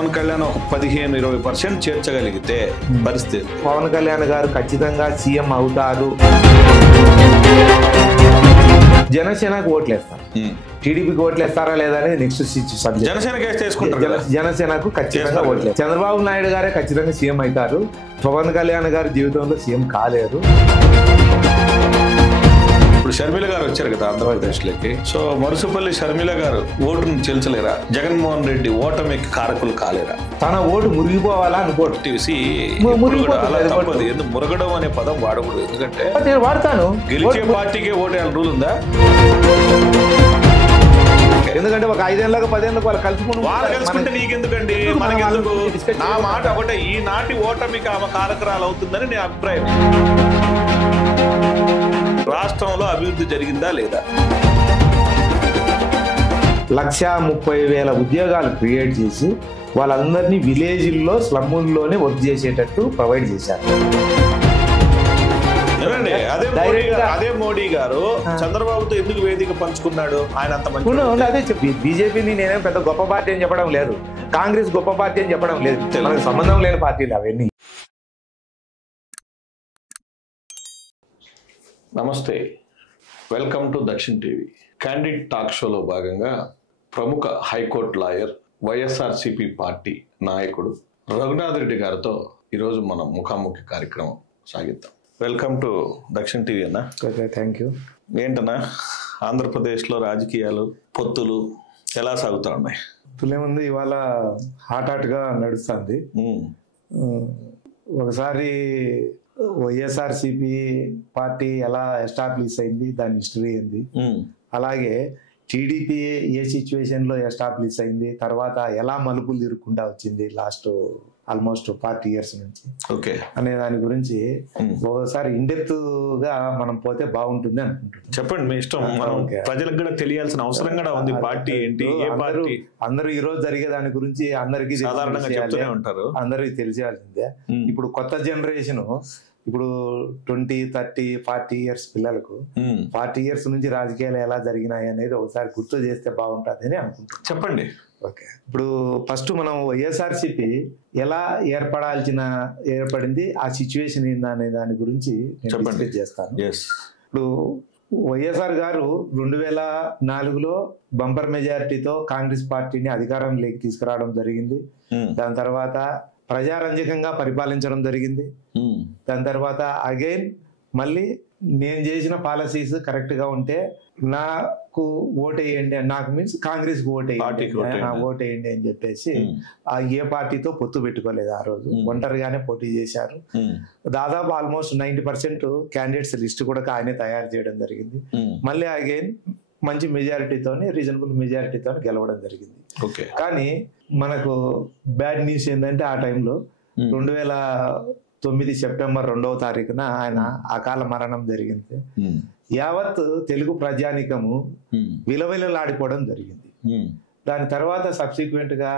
పవన్ కళ్యాణ్ ఒక 15-20% చేర్చగలిగితే పరిస్థితి పవన్ కళ్యాణ్ గారు ఖచ్చితంగా సీఎం అవుతారు. జనసేనకు ఓట్లేస్తారు. టీడీపీకి ఓట్లేస్తారా లేదా అనేది నెక్స్ట్ సబ్జెక్ట్. జనసేనకు ఖచ్చితంగా ఓట్లేదు. చంద్రబాబు నాయుడు గారే ఖచ్చితంగా సీఎం అవుతారు. పవన్ కళ్యాణ్ గారి జీవితంలో సీఎం కాలేరు. ఇప్పుడు షర్మిల గారు వచ్చారు కదా ఆంధ్రప్రదేశ్లోకి. సో మరుసుపల్లి షర్మిల గారు ఓటును చెల్చలేరా? జగన్మోహన్ రెడ్డి ఓటమికి కారకులు కాలేరా? తన ఓటు మురిగిపోవాలా అనుకోవడం. ఎందుకు మురగడం అనే పదం వాడకూడదు. ఎందుకంటే నేను వాడతాను. గెలిచే పార్టీకే ఓటేయాలి రూల్ ఉందా? ఎందుకంటే ఒక 5 ఏళ్ళకి 10 ఏళ్ళకి వాళ్ళు కలుసుకుంటే నీకెందుకండి, మనకెందుకు? నా మాట ఒకటే, ఈనాటి ఓటమికి ఆమె కారకురాలు అవుతుందని నేను అభిప్రాయం. రాష్ట్రంలో అభివృద్ధి జరిగిందా లేదా? 130,000 ఉద్యోగాలు క్రియేట్ చేసి వాళ్ళందరినీ విలేజ్ల్లో స్లమ్ముల్లోనే వర్క్ చేసేటట్టు ప్రొవైడ్ చేశారు. అదే మోడీ గారు చంద్రబాబుతో ఎందుకు వేదిక పంచుకున్నాడు? ఆయన అంత మంచి అదే చెప్పి బీజేపీని నేనేం పెద్ద గొప్ప పార్టీ అని చెప్పడం లేదు, కాంగ్రెస్ గొప్ప పార్టీ అని చెప్పడం లేదు. మనకు సంబంధం లేని పార్టీలు అవన్నీ. నమస్తే, welcome to Dakshin TV. Candid talk షోలో భాగంగా ప్రముఖ హైకోర్టు లాయర్, వైఎస్ఆర్సీపీ పార్టీ నాయకుడు రఘునాథ్ రెడ్డి గారితో ఈరోజు మనం ముఖాముఖి కార్యక్రమం సాగిద్దాం. వెల్కమ్ టు దక్షిణ్ టీవీ అన్న. Thank you. ఏంటన్నా ఆంధ్రప్రదేశ్లో రాజకీయాలు, పొత్తులు ఎలా సాగుతా ఉన్నాయి? పొత్తులేముంది, ఇవాళ హాట్గా నడుస్తుంది. ఒకసారి వైఎస్ఆర్సీపీ పార్టీ ఎలా ఎస్టాబ్లిష్ అయింది, దాని హిస్టరీ ఏంది, అలాగే టీడీపీ ఏ సిచ్యువేషన్లో ఎస్టాబ్లిష్ అయింది, తర్వాత ఎలా మలుపులు తిరుక్కుంటా వచ్చింది లాస్ట్ ఆల్మోస్ట్ 40 years నుంచి అనే దాని గురించి ఒకసారి ఇండెప్త్ గా మనం పోతే బాగుంటుంది అనుకుంటున్నాం. చెప్పండి, మీ ఇష్టం. ప్రజలకు కూడా తెలియాల్సిన అవసరం కూడా ఉంది. పార్టీ ఏంటి, అందరూ ఈ రోజు జరిగే దాని గురించి అందరికీ అందరికి తెలియాల్సిందే. ఇప్పుడు కొత్త జనరేషన్, ఇప్పుడు 20, 30, 40 years పిల్లలకు 40 years నుంచి రాజకీయాలు ఎలా జరిగినాయి అనేది ఒకసారి గుర్తు చేస్తే బాగుంటుంది అని అనుకుంటున్నాం. చెప్పండి. ఓకే, ఇప్పుడు ఫస్ట్ మనం వైఎస్ఆర్సీపీ ఎలా ఏర్పడింది, ఆ సిచ్యువేషన్ ఏందా అనే దాని గురించి డిస్కస్ చేస్తాను. ఇప్పుడు వైఎస్ఆర్ గారు 2004లో బంపర్ మెజారిటీతో కాంగ్రెస్ పార్టీని అధికారంలోకి తీసుకురావడం జరిగింది. దాని తర్వాత ప్రజారంజకంగా పరిపాలించడం జరిగింది. దాని తర్వాత అగైన్ మళ్ళీ నేను చేసిన పాలసీస్ కరెక్ట్ గా ఉంటే నాకు ఓటేయండి, నాకు మీన్స్ కాంగ్రెస్ కు ఓటేయండి అని చెప్పేసి ఏ పార్టీతో పొత్తు పెట్టుకోలేదు. ఆ రోజు ఒంటరిగానే పోటీ చేశారు. దాదాపు ఆల్మోస్ట్ 90% క్యాండిడేట్స్ లిస్ట్ కూడా ఆయనే తయారు చేయడం జరిగింది. మళ్ళీ అగైన్ మంచి మెజారిటీతోని, రీజనబుల్ మెజారిటీతో గెలవడం జరిగింది. కానీ మనకు బ్యాడ్ న్యూస్ ఏంటంటే ఆ టైంలో 2009 సెప్టెంబర్ 2వ తారీఖున ఆయన అకాల మరణం జరిగింది. యావత్ తెలుగు ప్రజానికము విలవిలలాడిపోవడం జరిగింది. దాని తర్వాత సబ్సిక్వెంట్ గా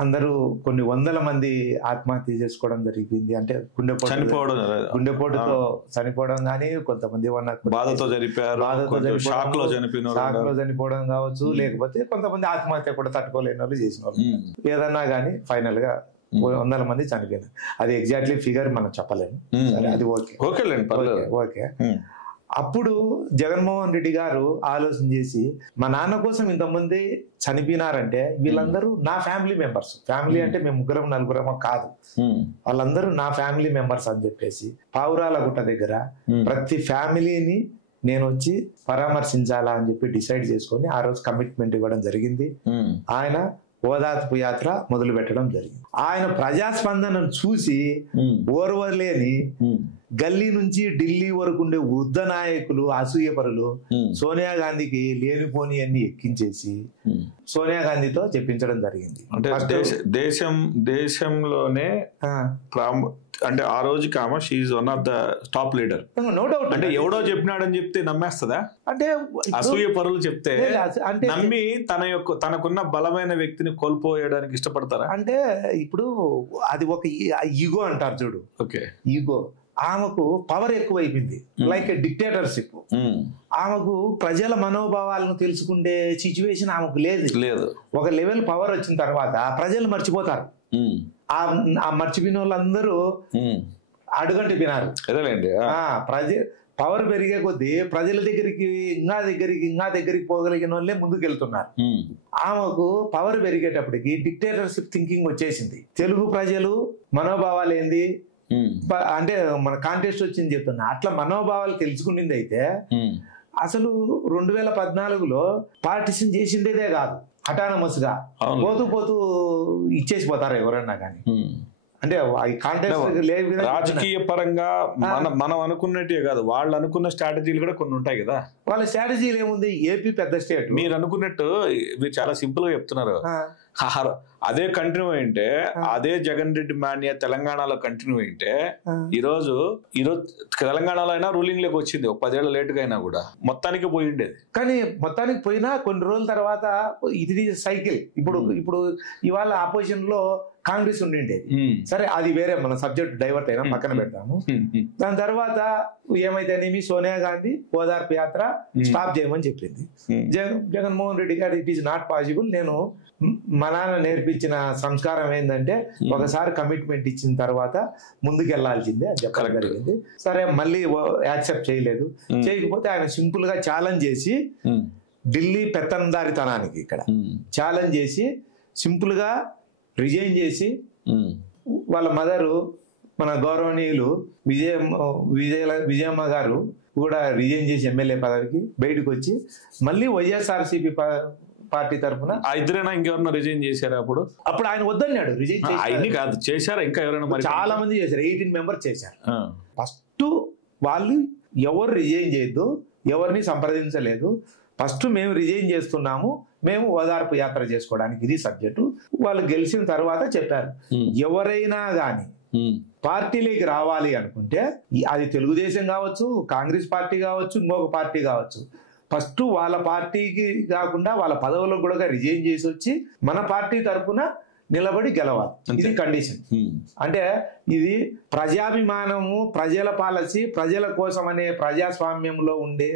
అందరూ కొన్ని వందల మంది ఆత్మహత్య చేసుకోవడం జరిగింది. అంటే గుండెపోటుతో చనిపోవడం కానీ, కొంతమంది బాధతో చనిపోవడం కావచ్చు, లేకపోతే కొంతమంది ఆత్మహత్య కూడా తట్టుకోలేని వాళ్ళు చేసిన వాళ్ళు ఏదన్నా కానీ ఫైనల్ గా వందల మంది చనిపోయినారు. అది ఎగ్జాక్ట్లీ ఫిగర్ మనం చెప్పలేము. అది ఓకే. అప్పుడు జగన్మోహన్ రెడ్డి గారు ఆలోచన చేసి, మా నాన్న కోసం ఇంతమంది చనిపోయినారంటే వీళ్ళందరూ నా ఫ్యామిలీ మెంబర్స్. ఫ్యామిలీ అంటే మేము 3-4 కాదు, వాళ్ళందరూ నా ఫ్యామిలీ మెంబర్స్ అని చెప్పేసి పావురాల గుట్ట దగ్గర ప్రతి ఫ్యామిలీని నేను వచ్చి పరామర్శించాలా అని చెప్పి డిసైడ్ చేసుకొని ఆ రోజు కమిట్మెంట్ ఇవ్వడం జరిగింది. ఆయన ఓదార్పు యాత్ర మొదలు పెట్టడం జరిగింది. ఆయన ప్రజాస్పందనను చూసి ఓర్వలేని గల్లీ నుంచి ఢిల్లీ వరకు ఉండే వృద్ధ నాయకులు, అసూయపరులు సోనియా గాంధీకి లేనిపోని అన్ని ఎక్కించేసి సోనియా గాంధీతో చెప్పించడం జరిగింది. అంటే దేశంలోనే అంటే ఆ రోజుకి ఆమె she one of the top leader. No doubt. అంటే ఎవడో చెప్పినాడని చెప్తే నమ్మేస్తుందా? అంటే అసూయ పరులు చెప్తే నమ్మి తనకున్న బలమైన వ్యక్తిని కోల్పోయడానికి ఇష్టపడతారా? అంటే ఇప్పుడు అది ఒక ఈగో అంటారు చూడు. Okay, ego. ఆమెకు పవర్ ఎక్కువైపోయింది, లైక్ ఏ డిక్టేటర్షిప్. ఆమెకు ప్రజల మనోభావాలను తెలుసుకుంటే సిచ్యువేషన్ ఆమెకు లేదు. ఒక లెవెల్ పవర్ వచ్చిన తర్వాత ప్రజలు మర్చిపోతారు. ఆ మర్చిపోయిన వాళ్ళందరూ అడుగంటి వినారు. పవర్ పెరిగే కొద్దీ ప్రజల దగ్గరికి ఇంకా దగ్గరికి పోగలిగిన వాళ్ళే ముందుకు వెళ్తున్నారు. ఆమెకు పవర్ పెరిగేటప్పటికి డిక్టేటర్షిప్ థింకింగ్ వచ్చేసింది. తెలుగు ప్రజలు మనోభావాలు ఏంది అంటే మన కాంటెస్ట్ వచ్చింది చెప్తున్నా, అట్లా మనోభావాలు తెలుసుకునింది అయితే అసలు 2014లో పార్టిషన్ చేసిండేదే కాదు, అటానమస్ గా పోతూ ఇచ్చేసిపోతారు ఎవరన్నా కానీ. అంటే రాజకీయ పరంగా మనం అనుకున్నట్టే కాదు, వాళ్ళు అనుకున్న స్ట్రాటజీలు కూడా కొన్ని ఉంటాయి కదా. వాళ్ళ స్ట్రాటజీలు ఏముంది, ఏపీ పెద్ద స్టేట్, మీరు అనుకున్నట్టు మీరు చాలా సింపుల్ గా చెప్తున్నారు. అదే కంటిన్యూ అయింటే, అదే జగన్ రెడ్డి మాన్య తెలంగాణలో కంటిన్యూ అయింటే ఈరోజు తెలంగాణలో అయినా రూలింగ్ లోకి వచ్చింది, ఒక 10 ఏళ్ల లేటుగా అయినా కూడా మొత్తానికి పోయి ఉండేది. కానీ మొత్తానికి పోయినా కొన్ని రోజుల తర్వాత ఇది సైకిల్. ఇప్పుడు ఇవాళ ఆపోజిషన్ లో కాంగ్రెస్ ఉండిండేది, సరే అది వేరే, మన సబ్జెక్ట్ డైవర్ట్ అయినా పక్కన పెడతాము. దాని తర్వాత ఏమైతేనేమి సోనియా గాంధీ ఓదార్పు యాత్ర స్టాప్ చేయమని చెప్పింది. జగన్మోహన్ రెడ్డి గారు ఇట్ ఈస్ నాట్ పాసిబుల్, నేను మా నాన్న నేర్పించిన సంస్కారం ఏంటంటే ఒకసారి కమిట్మెంట్ ఇచ్చిన తర్వాత ముందుకు వెళ్లాల్సిందే అని చెప్పడం జరిగింది. సరే మళ్ళీ యాక్సెప్ట్ చేయలేదు. చేయకపోతే ఆయన సింపుల్ గా ఛాలెంజ్ చేసి ఢిల్లీ పెత్తందారితనానికి ఇక్కడ ఛాలెంజ్ చేసి సింపుల్ గా రిజైన్ చేసి వాళ్ళ మదరు మన గౌరవనీయులు విజయమ్మ గారు కూడా రిజైన్ చేసి ఎమ్మెల్యే పదవికి బయటకు వచ్చి మళ్ళీ వైఎస్ఆర్సీపీ పార్టీ తరఫున ఇద్దరైనా ఇంకెవరన్నా రిజైన్ చేశారు. అప్పుడు ఆయన వద్దన్నాడు, రిజైన్ కాదు చేశారా, ఇంకా ఎవరైనా చాలా మంది చేశారు, 18 మెంబర్స్ చేశారు. ఫస్ట్ వాళ్ళు ఎవరు రిజైన్ చేయొద్దు, ఎవరిని సంప్రదించలేదు, ఫస్ట్ మేము రిజైన్ చేస్తున్నాము, మేము ఓదార్పు యాత్ర చేసుకోవడానికి ఇది సబ్జెక్టు. వాళ్ళు గెలిచిన తర్వాత చెప్పారు, ఎవరైనా కానీ పార్టీలోకి రావాలి అనుకుంటే అది తెలుగుదేశం కావచ్చు, కాంగ్రెస్ పార్టీ కావచ్చు, ఇంకొక పార్టీ కావచ్చు, ఫస్ట్ వాళ్ళ పార్టీకి కాకుండా వాళ్ళ పదవులకు కూడా రిజైన్ చేసి వచ్చి మన పార్టీ తరఫున నిలబడి గెలవాలి. ఇది కండిషన్. అంటే ఇది ప్రజాభిమానము, ప్రజల పాలసీ, ప్రజల కోసం అనే ప్రజాస్వామ్యంలో ఉండే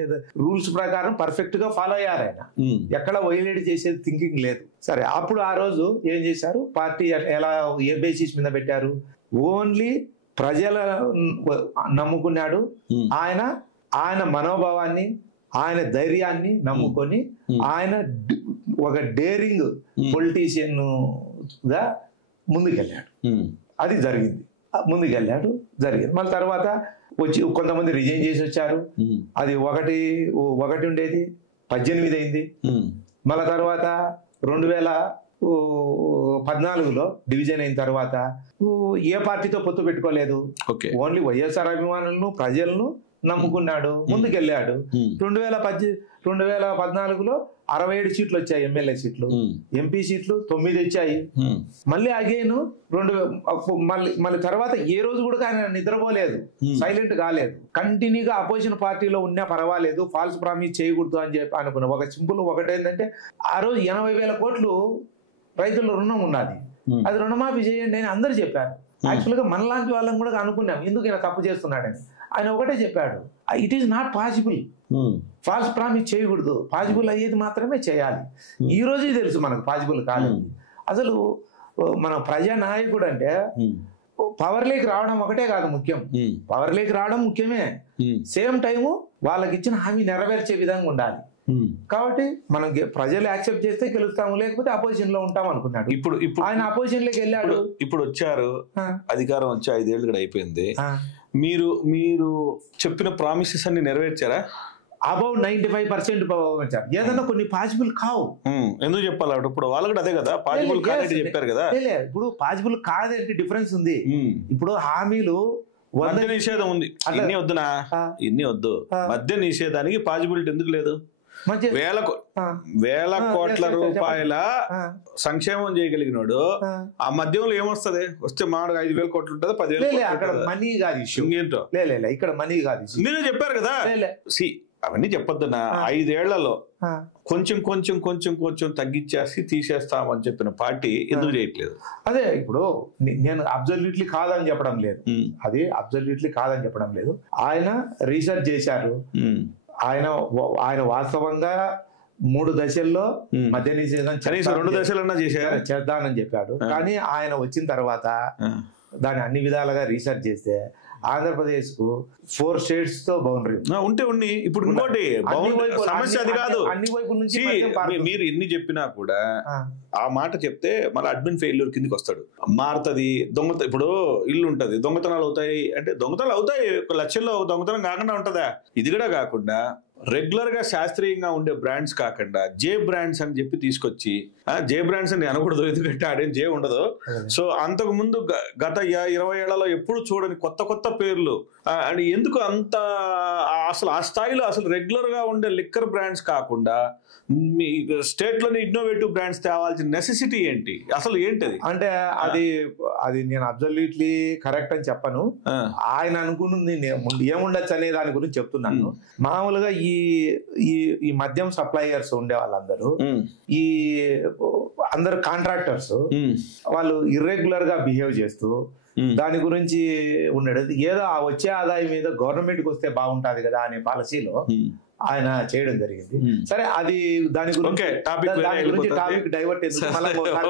రూల్స్ ప్రకారం పర్ఫెక్ట్ గా ఫాలో అయ్యారు. ఆయన ఎక్కడ వైలేట్ చేసేది థింకింగ్ లేదు. సరే అప్పుడు ఆ రోజు ఏం చేశారు, పార్టీ ఎలా ఏ బేసిస్ మీద పెట్టారు, ఓన్లీ ప్రజల నమ్ముకున్నాడు. ఆయన మనోభావాన్ని, ఆయన ధైర్యాన్ని నమ్ముకొని ఆయన ఒక డేరింగ్ పొలిటీషియన్ గా ముందుకెళ్ళాడు. అది జరిగింది, ముందుకెళ్ళాడు, జరిగింది. మళ్ళీ తర్వాత వచ్చి కొంతమంది రిజైన్ చేసి వచ్చారు. అది ఒకటి ఉండేది 18 అయింది. మళ్ళా తర్వాత 2014లో డివిజన్ అయిన తర్వాత ఏ పార్టీతో పొత్తు పెట్టుకోలేదు, ఓన్లీ వైఎస్ఆర్ అభిమానులను, ప్రజలను నమ్ముకున్నాడు, ముందుకెళ్ళాడు. 2014లో 67 సీట్లు వచ్చాయి, ఎమ్మెల్యే సీట్లు. ఎంపీ సీట్లు 9 వచ్చాయి. మళ్ళీ అగైన్ మళ్ళీ తర్వాత ఏ రోజు కూడా ఆయన నిద్రపోలేదు, సైలెంట్ కాలేదు. కంటిన్యూగా అపోజిషన్ పార్టీలో ఉన్నా పర్వాలేదు, ఫాల్స్ ప్రామిస్ చేయకూడదు అని చెప్పి అనుకున్నా. ఒక సింపుల్ ఒకటేంటంటే ఆ రోజు 80,000 కోట్లు రైతుల రుణం ఉన్నది, అది రుణమాఫీ చేయండి అని అందరు చెప్పారు. యాక్చువల్గా మనలాంటి వాళ్ళని కూడా అనుకున్నాం, ఎందుకు ఈయన తప్పు చేస్తున్నాడని. ఆయన ఒకటే చెప్పాడు, it is not possible, falls promise చేయకూడదు, పాసిబుల్ అయ్యేది మాత్రమే చేయాలి. ఈ రోజు తెలుసు మనకు పాసిబుల్ కాలేదు. అసలు మన ప్రజానాయకుడు అంటే పవర్లోకి రావడం ఒకటే కాదు ముఖ్యం, పవర్లోకి రావడం ముఖ్యమే, సేమ్ టైము వాళ్ళకి ఇచ్చిన హామీ నెరవేర్చే విధంగా ఉండాలి. కాబట్టి మనం ప్రజలు యాక్సెప్ట్ చేస్తే గెలుస్తాము, లేకపోతే అపోజిషన్ లో ఉంటాం అనుకున్నాడు. ఇప్పుడు ఆయన అపోజిషన్ లోకి వెళ్ళాడు. ఇప్పుడు వచ్చారు, అధికారం వచ్చి 5 ఏళ్ళు కూడా అయిపోయింది. మీరు చెప్పిన ప్రామిసెస్ అన్ని నెరవేర్చారా? అబౌవ్ 95% ఏదన్నా కొన్ని పాసిబుల్ కావు. ఎందుకు చెప్పాలి? ఇప్పుడు వాళ్ళు కూడా అదే కదా పాసిబుల్ కాదంటే చెప్పారు కదా. ఇప్పుడు పాసిబుల్ కాదంటే డిఫరెన్స్ ఉంది. ఇప్పుడు హామీలు మద్య నిషేధం ఉంది, ఇన్ని వద్దునా, ఇన్ని వద్దు. మద్య నిషేధానికి పాసిబిలిటీ ఎందుకు లేదు? వేల కోట్ల రూపాయల సంక్షేమం చేయగలిగినాడు. ఆ మద్యంలో ఏమొస్తుంది? వస్తే మామూలుగా 5,000 కోట్లు ఉంటుంది, 10,000. అక్కడ మనీ కాదు ఇష్యూ, ఏంటో ఇక్కడ మనీ కాదు. మీరు చెప్పారు కదా, అవన్నీ చెప్పొద్దునా 5 ఏళ్లలో కొంచెం కొంచెం కొంచెం కొంచెం తగ్గించేసి తీసేస్తామని చెప్పిన పార్టీ ఎందుకు చేయట్లేదు? అదే ఇప్పుడు నేను అబ్జల్యూట్లీ కాదని చెప్పడం లేదు, అది అబ్జల్యూట్లీ కాదని చెప్పడం లేదు. ఆయన రీసెర్చ్ చేశారు, ఆయన వాస్తవంగా 3 దశల్లో మద్య నిషేధం 2 దశలన్నా చేద్దానని చెప్పాడు. కానీ ఆయన వచ్చిన తర్వాత దాన్ని అన్ని విధాలుగా రీసెర్చ్ చేస్తే ఆంధ్రప్రదేశ్ కు 4 స్టేట్స్ తో బౌండరీ ఉండి ఇప్పుడు ఇంకోటి సమస్య అది కాదు. అన్ని వైపుల నుంచి మీరు ఎన్ని చెప్పినా కూడా ఆ మాట చెప్తే మళ్ళీ అడ్మిన్ ఫెయిల్యూర్ కిందకి వస్తాడు, మారుతుంది. ఇప్పుడు ఇల్లు ఉంటది, దొంగతనాలు అవుతాయి అంటే దొంగతనాలు అవుతాయి, 1 లక్షల్లో దొంగతనం కాకుండా ఉంటుందా? ఇది కూడా కాకుండా రెగ్యులర్ గా శాస్త్రీయంగా ఉండే బ్రాండ్స్ కాకుండా జే బ్రాండ్స్ అని చెప్పి తీసుకొచ్చి, జే బ్రాండ్స్ అని అనకూడదు ఎందుకంటే ఆడేం జే ఉండదు. సో అంతకు ముందు గత 20 ఏళ్లలో ఎప్పుడు చూడని కొత్త కొత్త పేర్లు. అండ్ ఎందుకు అంత అసలు ఆ స్థాయిలో అసలు రెగ్యులర్ గా ఉండే లిక్కర్ బ్రాండ్స్ కాకుండా మీ స్టేట్ లోని ఇన్నోవేటివ్ బ్రాండ్స్ తేవాల్సిన నెసెసిటీ ఏంటి? అసలు ఏంటది? అంటే అది నేను అబ్జల్యూట్లీ కరెక్ట్ అని చెప్పను. ఆయన అనుకున్నది ఏముండొచ్చు అనే దాని గురించి చెప్తున్నాను. మామూలుగా ఈ మద్యం సప్లయర్స్ ఉండే వాళ్ళందరూ ఈ అందరు కాంట్రాక్టర్స్ వాళ్ళు ఇర్రెగ్యులర్ గా బిహేవ్ చేస్తూ దాని గురించి ఉండేది ఏదో ఆ వచ్చే ఆదాయం మీద గవర్నమెంట్ కి వస్తే బాగుంటది కదా అనే పాలసీలో ఆయన చేయడం జరిగింది. సరే, అది దాని గురించి టాపిక్ డైవర్ట్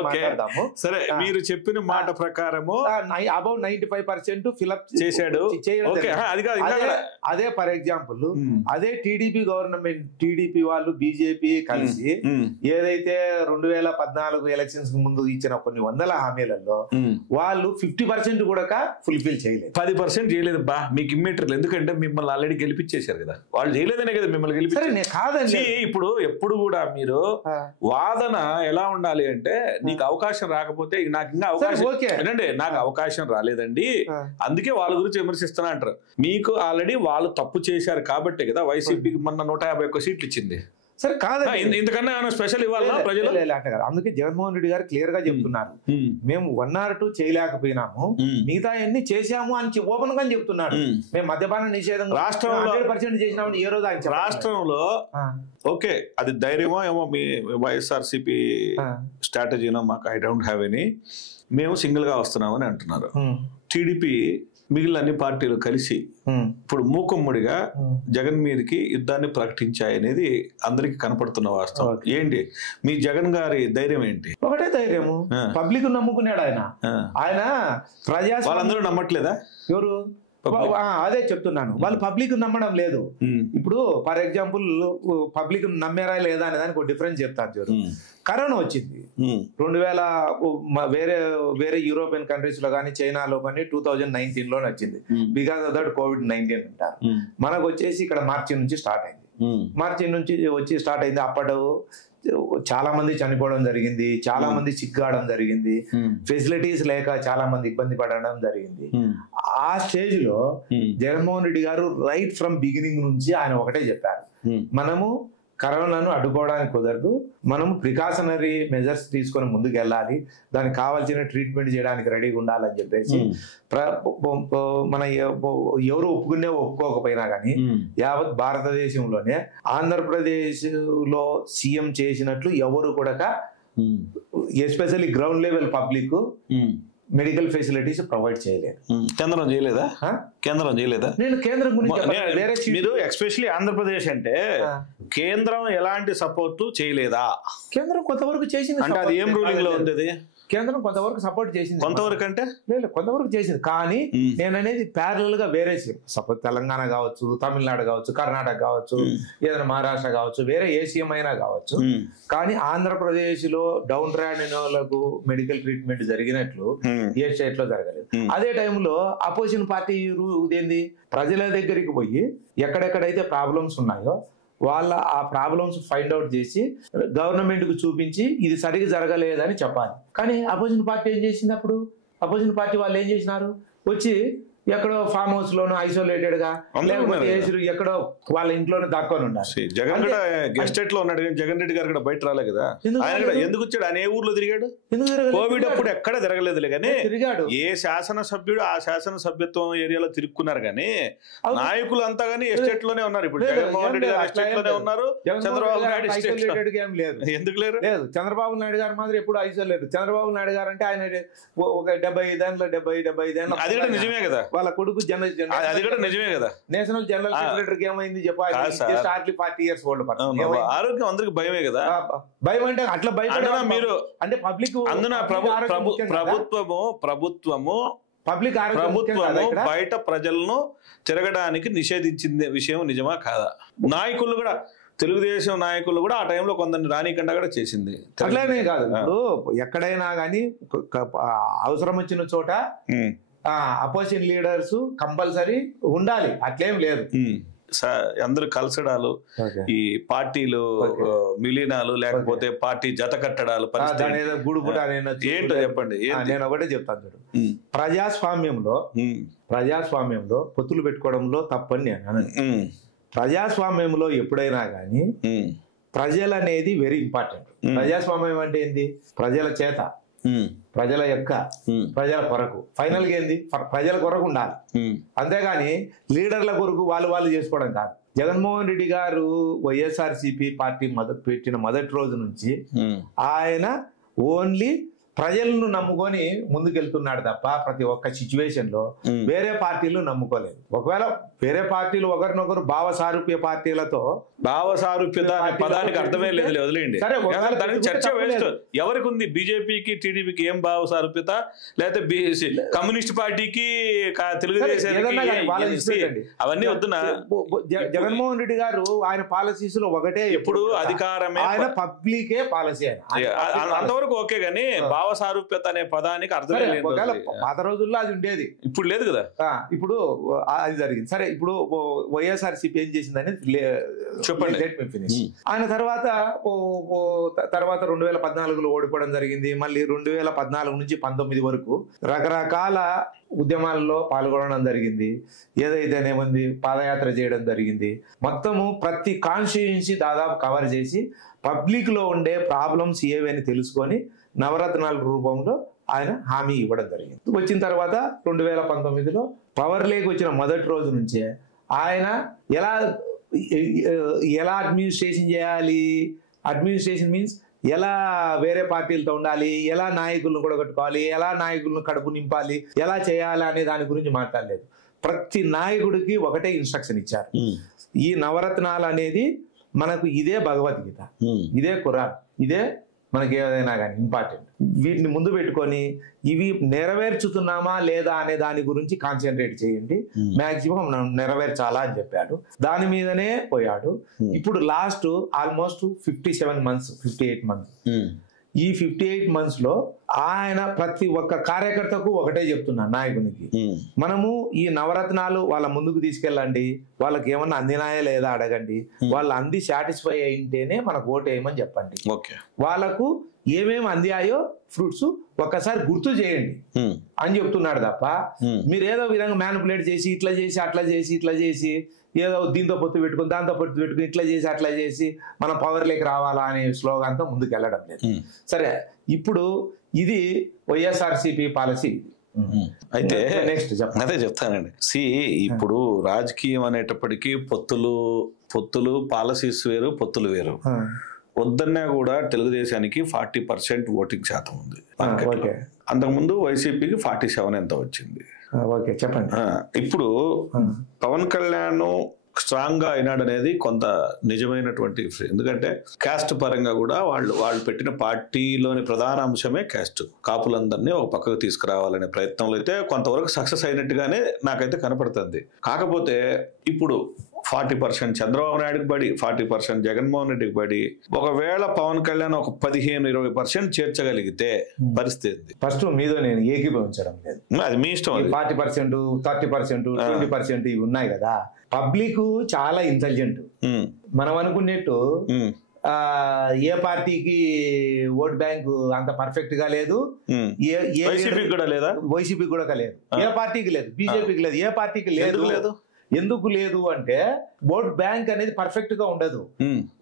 మాట్లాడదాము. సరే, మీరు చెప్పిన మాట ప్రకారము అబౌవ్ 95% ఫిల్అప్ చేశాడు. అదే ఫర్ ఎగ్జాంపుల్ అదే టీడీపీ గవర్నమెంట్, టీడీపీ వాళ్ళు బీజేపీ కలిసి ఏదైతే 2014 ఎలక్షన్స్ ముందు ఇచ్చిన కొన్ని వందల హామీలలో వాళ్ళు 50% కూడా ఫుల్ఫిల్ చేయలేదు. 10% చేయలేదు బా మీకు ఇమ్మీటర్లు. ఎందుకంటే మిమ్మల్ని ఆల్రెడీ గెలిపించేశారు కదా, వాళ్ళు చేయలేదనే కదా మిమ్మల్ని గెలిపించారు. ఇప్పుడు ఎప్పుడు కూడా మీరు వాదన ఎలా ఉండాలి అంటే, నీకు అవకాశం రాకపోతే నాకు ఇంకా అవకాశం ఏంటంటే నాకు అవకాశం రాలేదండి అందుకే వాళ్ళ గురించి విమర్శిస్తున్నా అంటారు. మీకు ఆల్రెడీ వాళ్ళు తప్పు చేశారు కాబట్టే కదా వైసీపీకి మొన్న 151 సీట్లు ఇచ్చింది. సరే, కాదండి, ఇంతకన్నా ఏమైనా స్పెషల్ ఇవ్వాలా ప్రజలు? అందుకే జగన్మోహన్ రెడ్డి గారు క్లియర్ గా చెప్తున్నారు, మేము 1 or 2 చేయలేకపోయినాము, మిగతా అన్ని చేశాము అని ఓపెన్ గా చెప్తున్నాడు. మేము మద్యపాన నిషేధం రాష్ట్రంలో 100% చేసినామని ఏ రోజు ఆయన రాష్ట్రంలో ఓకే అది ధైర్యమో ఏమో మీ వైఎస్ఆర్సీపీ స్ట్రాటజీనో మాకు ఐ డోంట్ హ్యావ్ ఎనీ, మేము సింగిల్ గా వస్తున్నామని అంటున్నారు. టీడీపీ మిగిలిన అన్ని పార్టీలు కలిసి ఇప్పుడు మూకుమ్మడిగా జగన్ మీదకి యుద్ధాన్ని ప్రకటించాయనేది అందరికి కనపడుతున్న వాస్తవం. ఏంటి మీ జగన్ గారి ధైర్యం ఏంటి? ఒకటే ధైర్యము, పబ్లిక్ నమ్ముకున్నాడు ఆయన. ఆయన వాళ్ళందరూ నమ్మట్లేదా? ఎవరు? అదే చెప్తున్నాను, వాళ్ళు పబ్లిక్ నమ్మడం లేదు. ఇప్పుడు ఫర్ ఎగ్జాంపుల్ పబ్లిక్ నమ్మారా లేదా అనే దానికి ఒక డిఫరెన్స్ చెప్తాను చూడు. కరోనా వచ్చింది 2000 వేరే యూరోపియన్ కంట్రీస్ లో కానీ చైనాలో కానీ 2019 లోనే వచ్చింది. బికాస్ ఆఫ్ దట్ COVID-19 అంటారు. మనకు వచ్చేసి ఇక్కడ మార్చి నుంచి స్టార్ట్ అయింది. మార్చి నుంచి వచ్చి స్టార్ట్ అయింది. అప్పటి చాలా మంది చనిపోవడం జరిగింది, చాలా మంది చిక్కావడం జరిగింది, ఫెసిలిటీస్ లేక చాలా మంది ఇబ్బంది పడడం జరిగింది. ఆ స్టేజ్ లో జగన్మోహన్ రెడ్డి గారు రైట్ ఫ్రమ్ బిగినింగ్ నుంచి ఆయన ఒకటే చెప్పారు, మనము కరోనాను అడ్డుకోవడానికి కుదరదు, మనం ప్రికాషనరీ మెజర్స్ తీసుకొని ముందుకు వెళ్ళాలి, దానికి కావాల్సిన ట్రీట్మెంట్ చేయడానికి రెడీగా ఉండాలని చెప్పేసి మన ఎవరు ఒప్పుకోకపోయినా కానీ యావత్ భారతదేశంలోనే ఆంధ్రప్రదేశ్ లో సీఎం చేసినట్లు ఎవరు కూడా especially ground level public medical facilities provide చేయలేదు. కేంద్రం చేయలేదా? కేంద్రం చేయలేదా? నేను కేంద్రం గురించి మీరు ఎస్పెషల్లీ ఆంధ్రప్రదేశ్ అంటే కేంద్రం ఎలాంటి సపోర్ట్ చేయలేదా? కేంద్రం కొంతవరకు చేసింది. అంటే అది ఏం రూలింగ్ లో ఉంది? అది కేంద్రం కొంతవరకు సపోర్ట్ చేసింది. కొంతవరకు అంటే లేదు, కొంతవరకు చేసింది. కానీ నేను అనేది ప్యారలల్ గా వేరే సపోజ్ తెలంగాణ కావచ్చు, తమిళనాడు కావచ్చు, కర్ణాటక కావచ్చు, ఏదైనా మహారాష్ట్ర కావచ్చు, వేరే ఏ సీఎం అయినా కావచ్చు. కానీ ఆంధ్రప్రదేశ్ లో డౌన్ ట్రాండ్లకు మెడికల్ ట్రీట్మెంట్ జరిగినట్లు ఏ స్టేట్ లో జరగలేదు. అదే టైంలో అపోజిషన్ పార్టీ ఏంది, ప్రజల దగ్గరికి పోయి ఎక్కడెక్కడైతే ప్రాబ్లమ్స్ ఉన్నాయో వాళ్ళ ఆ ప్రాబ్లమ్స్ ఫైండ్ అవుట్ చేసి గవర్నమెంట్ కు చూపించి ఇది సరిగా జరగలేదని చెప్పాలి. కానీ అపోజిషన్ పార్టీ ఏం చేసింది? అప్పుడు అపోజిషన్ పార్టీ వాళ్ళు ఏం చేసినారు, వచ్చి ఎక్కడో ఫామ్ హౌస్ లోను ఐసోలేటెడ్ గా, లేకపోతే ఎక్కడో వాళ్ళ ఇంట్లోనే దాక్కొని ఉండాలి. జగన్ కూడా గెస్ట్ లో ఉన్నాడు కానీ జగన్ రెడ్డి గారు కూడా బయట రాలే కదా. ఆయన కూడా ఎందుకు వచ్చాడు? ఆయన ఏ ఊర్లో తిరిగాడు? కోవిడ్ అప్పుడు ఎక్కడ తిరగలేదులే కానీ తిరిగాడు. ఏ శాసనసభ్యుడు ఆ శాసనసభ్యత్వం ఏరియాలో తిరుక్కున్నారు కానీ నాయకులు అంతా కానీ ఎస్టేట్ లోనే ఉన్నారు. ఇప్పుడు జగన్మోహన్ రెడ్డి గారు ఎస్టేట్ లోనే ఉన్నారు, చంద్రబాబు నాయుడు ఎస్టేట్ లో ఎందుకు లేరు? లేదు, చంద్రబాబు నాయుడు గారు మాత్రం ఎప్పుడు ఐసోలేట్. చంద్రబాబు నాయుడు గారు అంటే ఆయన ఒక 75 ఏళ్ళ 75 ఏళ్ళ అది కూడా నిజమే కదా. వాళ్ళ కొడుకు అది కూడా నిజమే కదా. నేషనల్ జనరల్ సెక్రటరీకి ఏమైంది చెప్పాలి? 40 years old పర్సన్. ఆరోగ్యం అందరికి భయమే కదా. భయం అంటే అట్లా భయం మీరు అంటే పబ్లిక్ అందున ప్రభుత్వము బయట ప్రజలను తిరగడానికి నిషేధించింది విషయం నిజమా కాదా? నాయకులు కూడా, తెలుగుదేశం నాయకులు కూడా ఆ టైంలో కొందరిని రానికుండా కూడా చేసింది. అట్లానే కాదు, ఇప్పుడు ఎక్కడైనా కానీ అవసరం వచ్చిన చోట అపోజిషన్ లీడర్స్ కంపల్సరీ ఉండాలి, అట్లేం లేదు. అందరూ కలసడాలు, ఈ పార్టీలు మిలీనాలు, లేకపోతే పార్టీ జత కట్టడాలు, ఏంటో చెప్పండి. నేను ఒకటే చెప్తాను చూడు, ప్రజాస్వామ్యంలో పొత్తులు పెట్టుకోవడంలో తప్పని నేను ప్రజాస్వామ్యంలో ఎప్పుడైనా కానీ ప్రజలు అనేది వెరీ ఇంపార్టెంట్. ప్రజాస్వామ్యం అంటే ఏంది? ప్రజల చేత, ప్రజల యొక్క, ప్రజల కొరకు, ఫైనల్ గా ఏంది? ప్రజల కొరకు ఉండాలి. అంతేగాని లీడర్ల కొరకు వాళ్ళు చేసుకోవడం కాదు. జగన్మోహన్ రెడ్డి గారు వైఎస్ఆర్సీపీ పార్టీ పెట్టిన మొదటి రోజు నుంచి ఆయన ఓన్లీ ప్రజలను నమ్ముకొని ముందుకెళ్తున్నాడు తప్ప ప్రతి ఒక్క సిచ్యువేషన్ లో వేరే పార్టీలు నమ్ముకోలేదు. ఒకవేళ వేరే పార్టీలు ఒకరినొకరు భావసారూప్య పార్టీలతో, భావసారూప్యత పదానికి అర్థమే లేదు, వదిలేయండి. సరే, చర్చ వేస్ట్. ఎవరికి ఉంది? బీజేపీకి టీడీపీకి ఏం భావసారూప్యత? లేకపోతే కమ్యూనిస్ట్ పార్టీకి తెలుగుదేశం అవన్నీ వద్దునా? జగన్మోహన్ రెడ్డి గారు ఆయన పాలసీస్ లో ఒకటే, ఎప్పుడు అధికారమే, ఆయన పబ్లికే పాలసీ. అంతవరకు ఓకే గానీ భావసారూప్యత అనే పదానికి అర్థం లేదు. పాత రోజుల్లో అది ఉండేది, ఇప్పుడు లేదు కదా. ఇప్పుడు అది జరిగింది. సరే, ఇప్పుడు వైఎస్ఆర్సీపీ ఏం చేసింది అనేది చెప్పండి. ఆయన తర్వాత 2014లో ఓడిపోవడం జరిగింది. మళ్ళీ 2014 నుంచి 19 వరకు రకరకాల ఉద్యమాల్లో పాల్గొనడం జరిగింది. ఏదైతేనేముంది, పాదయాత్ర చేయడం జరిగింది. మొత్తము ప్రతి కాన్స్టిట్యుయెన్సీ దాదాపు కవర్ చేసి పబ్లిక్ లో ఉండే ప్రాబ్లమ్స్ ఏవని తెలుసుకొని నవరత్నాల రూపంలో ఆయన హామీ ఇవ్వడం జరిగింది. వచ్చిన తర్వాత 2019లో పవర్ లేకి వచ్చిన మొదటి రోజు నుంచే ఆయన ఎలా అడ్మినిస్ట్రేషన్ చేయాలి, అడ్మినిస్ట్రేషన్ మీన్స్ ఎలా వేరే పార్టీలతో ఉండాలి, ఎలా నాయకులను కూడా కట్టుకోవాలి, ఎలా నాయకులను కడుపు నింపాలి, ఎలా చేయాలి అనే దాని గురించి మాట్లాడలేదు. ప్రతి నాయకుడికి ఒకటే ఇన్స్ట్రక్షన్ ఇచ్చారు. ఈ నవరత్నాలు అనేది మనకు ఇదే భగవద్గీత, ఇదే ఖురాన్, ఇదే మనకి ఏదైనా కానీ ఇంపార్టెంట్. వీటిని ముందు పెట్టుకొని ఇవి నెరవేర్చుతున్నామా లేదా అనే దాని గురించి కాన్సన్ట్రేట్ చేయండి, మాక్సిమం నెరవేర్చాలా అని చెప్పాడు. దాని మీదనే పోయాడు. ఇప్పుడు లాస్ట్ ఆల్మోస్ట్ 58 months. ఈ 58 months లో ఆయన ప్రతి ఒక్క కార్యకర్తకు ఒకటే చెప్తున్నాను, నాయకునికి, మనము ఈ నవరత్నాలు వాళ్ళ ముందుకు తీసుకెళ్ళండి, వాళ్ళకి ఏమన్నా అందినాయా లేదా అడగండి, వాళ్ళు అంది సాటిస్ఫై అయింటేనే మనకు ఓటు వేయమని చెప్పండి. వాళ్ళకు ఏమేమి అందాయో ఫ్రూట్స్ ఒక్కసారి గుర్తు చేయండి అని చెప్తున్నాడు తప్ప మీరు ఏదో విధంగా మ్యానిపులేట్ చేసి ఇట్లా చేసి అట్లా చేసి ఇట్లా చేసి ఏదో దీంతో పొత్తు పెట్టుకుని దాంతో పొత్తు పెట్టుకుని ఇట్లా చేసి అట్లా చేసి మనం పవర్లోకి రావాలా అనే స్లోగాన్తో ముందుకు వెళ్ళడం లేదు. సరే, ఇప్పుడు ఇది వైఎస్ఆర్సీపీ పాలసీ. అయితే నెక్స్ట్ అదే చెప్తానండి. ఇప్పుడు రాజకీయం అనేటప్పటికీ పొత్తులు పాలసీస్ వేరు, పొత్తులు వేరు. వద్దన్నా కూడా తెలుగుదేశానికి 40% ఓటింగ్ శాతం ఉంది. అంతకుముందు వైసీపీకి 47 ఎంత వచ్చింది. చెప్పండి. ఇప్పుడు పవన్ కళ్యాణ్ స్ట్రాంగ్ గా అయినాడు అనేది కొంత నిజమైనటువంటి, ఎందుకంటే క్యాస్ట్ పరంగా కూడా వాళ్ళు పెట్టిన పార్టీలోని ప్రధాన అంశమే క్యాస్ట్. కాపులందరినీ ఒక పక్కకు తీసుకురావాలనే ప్రయత్నంలో అయితే కొంతవరకు సక్సెస్ అయినట్టుగానే నాకైతే కనపడుతుంది. కాకపోతే ఇప్పుడు 40% చంద్రబాబు నాయుడుకి పడి, 40% జగన్మోహన్ రెడ్డికి పడి, ఒకవేళ పవన్ కళ్యాణ్ ఒక 15-20% చేర్చగలిగితే పరిస్థితి ఫస్ట్ మీదో నేను ఏకీభవించడం లేదు, అది మీ ఇష్టం. 40%, 30%, 20% ఇవి ఉన్నాయి కదా. పబ్లిక్ చాలా ఇంటెలిజెంట్. మనం అనుకునేట్టు ఏ పార్టీకి ఓట్ బ్యాంక్ అంత పర్ఫెక్ట్ గా లేదు, వైసీపీ కూడా లేదు, ఏ పార్టీకి లేదు, బీజేపీకి లేదు, ఏ పార్టీకి లేదు. ఎందుకు లేదు అంటే ఓట్ బ్యాంక్ అనేది పర్ఫెక్ట్ గా ఉండదు,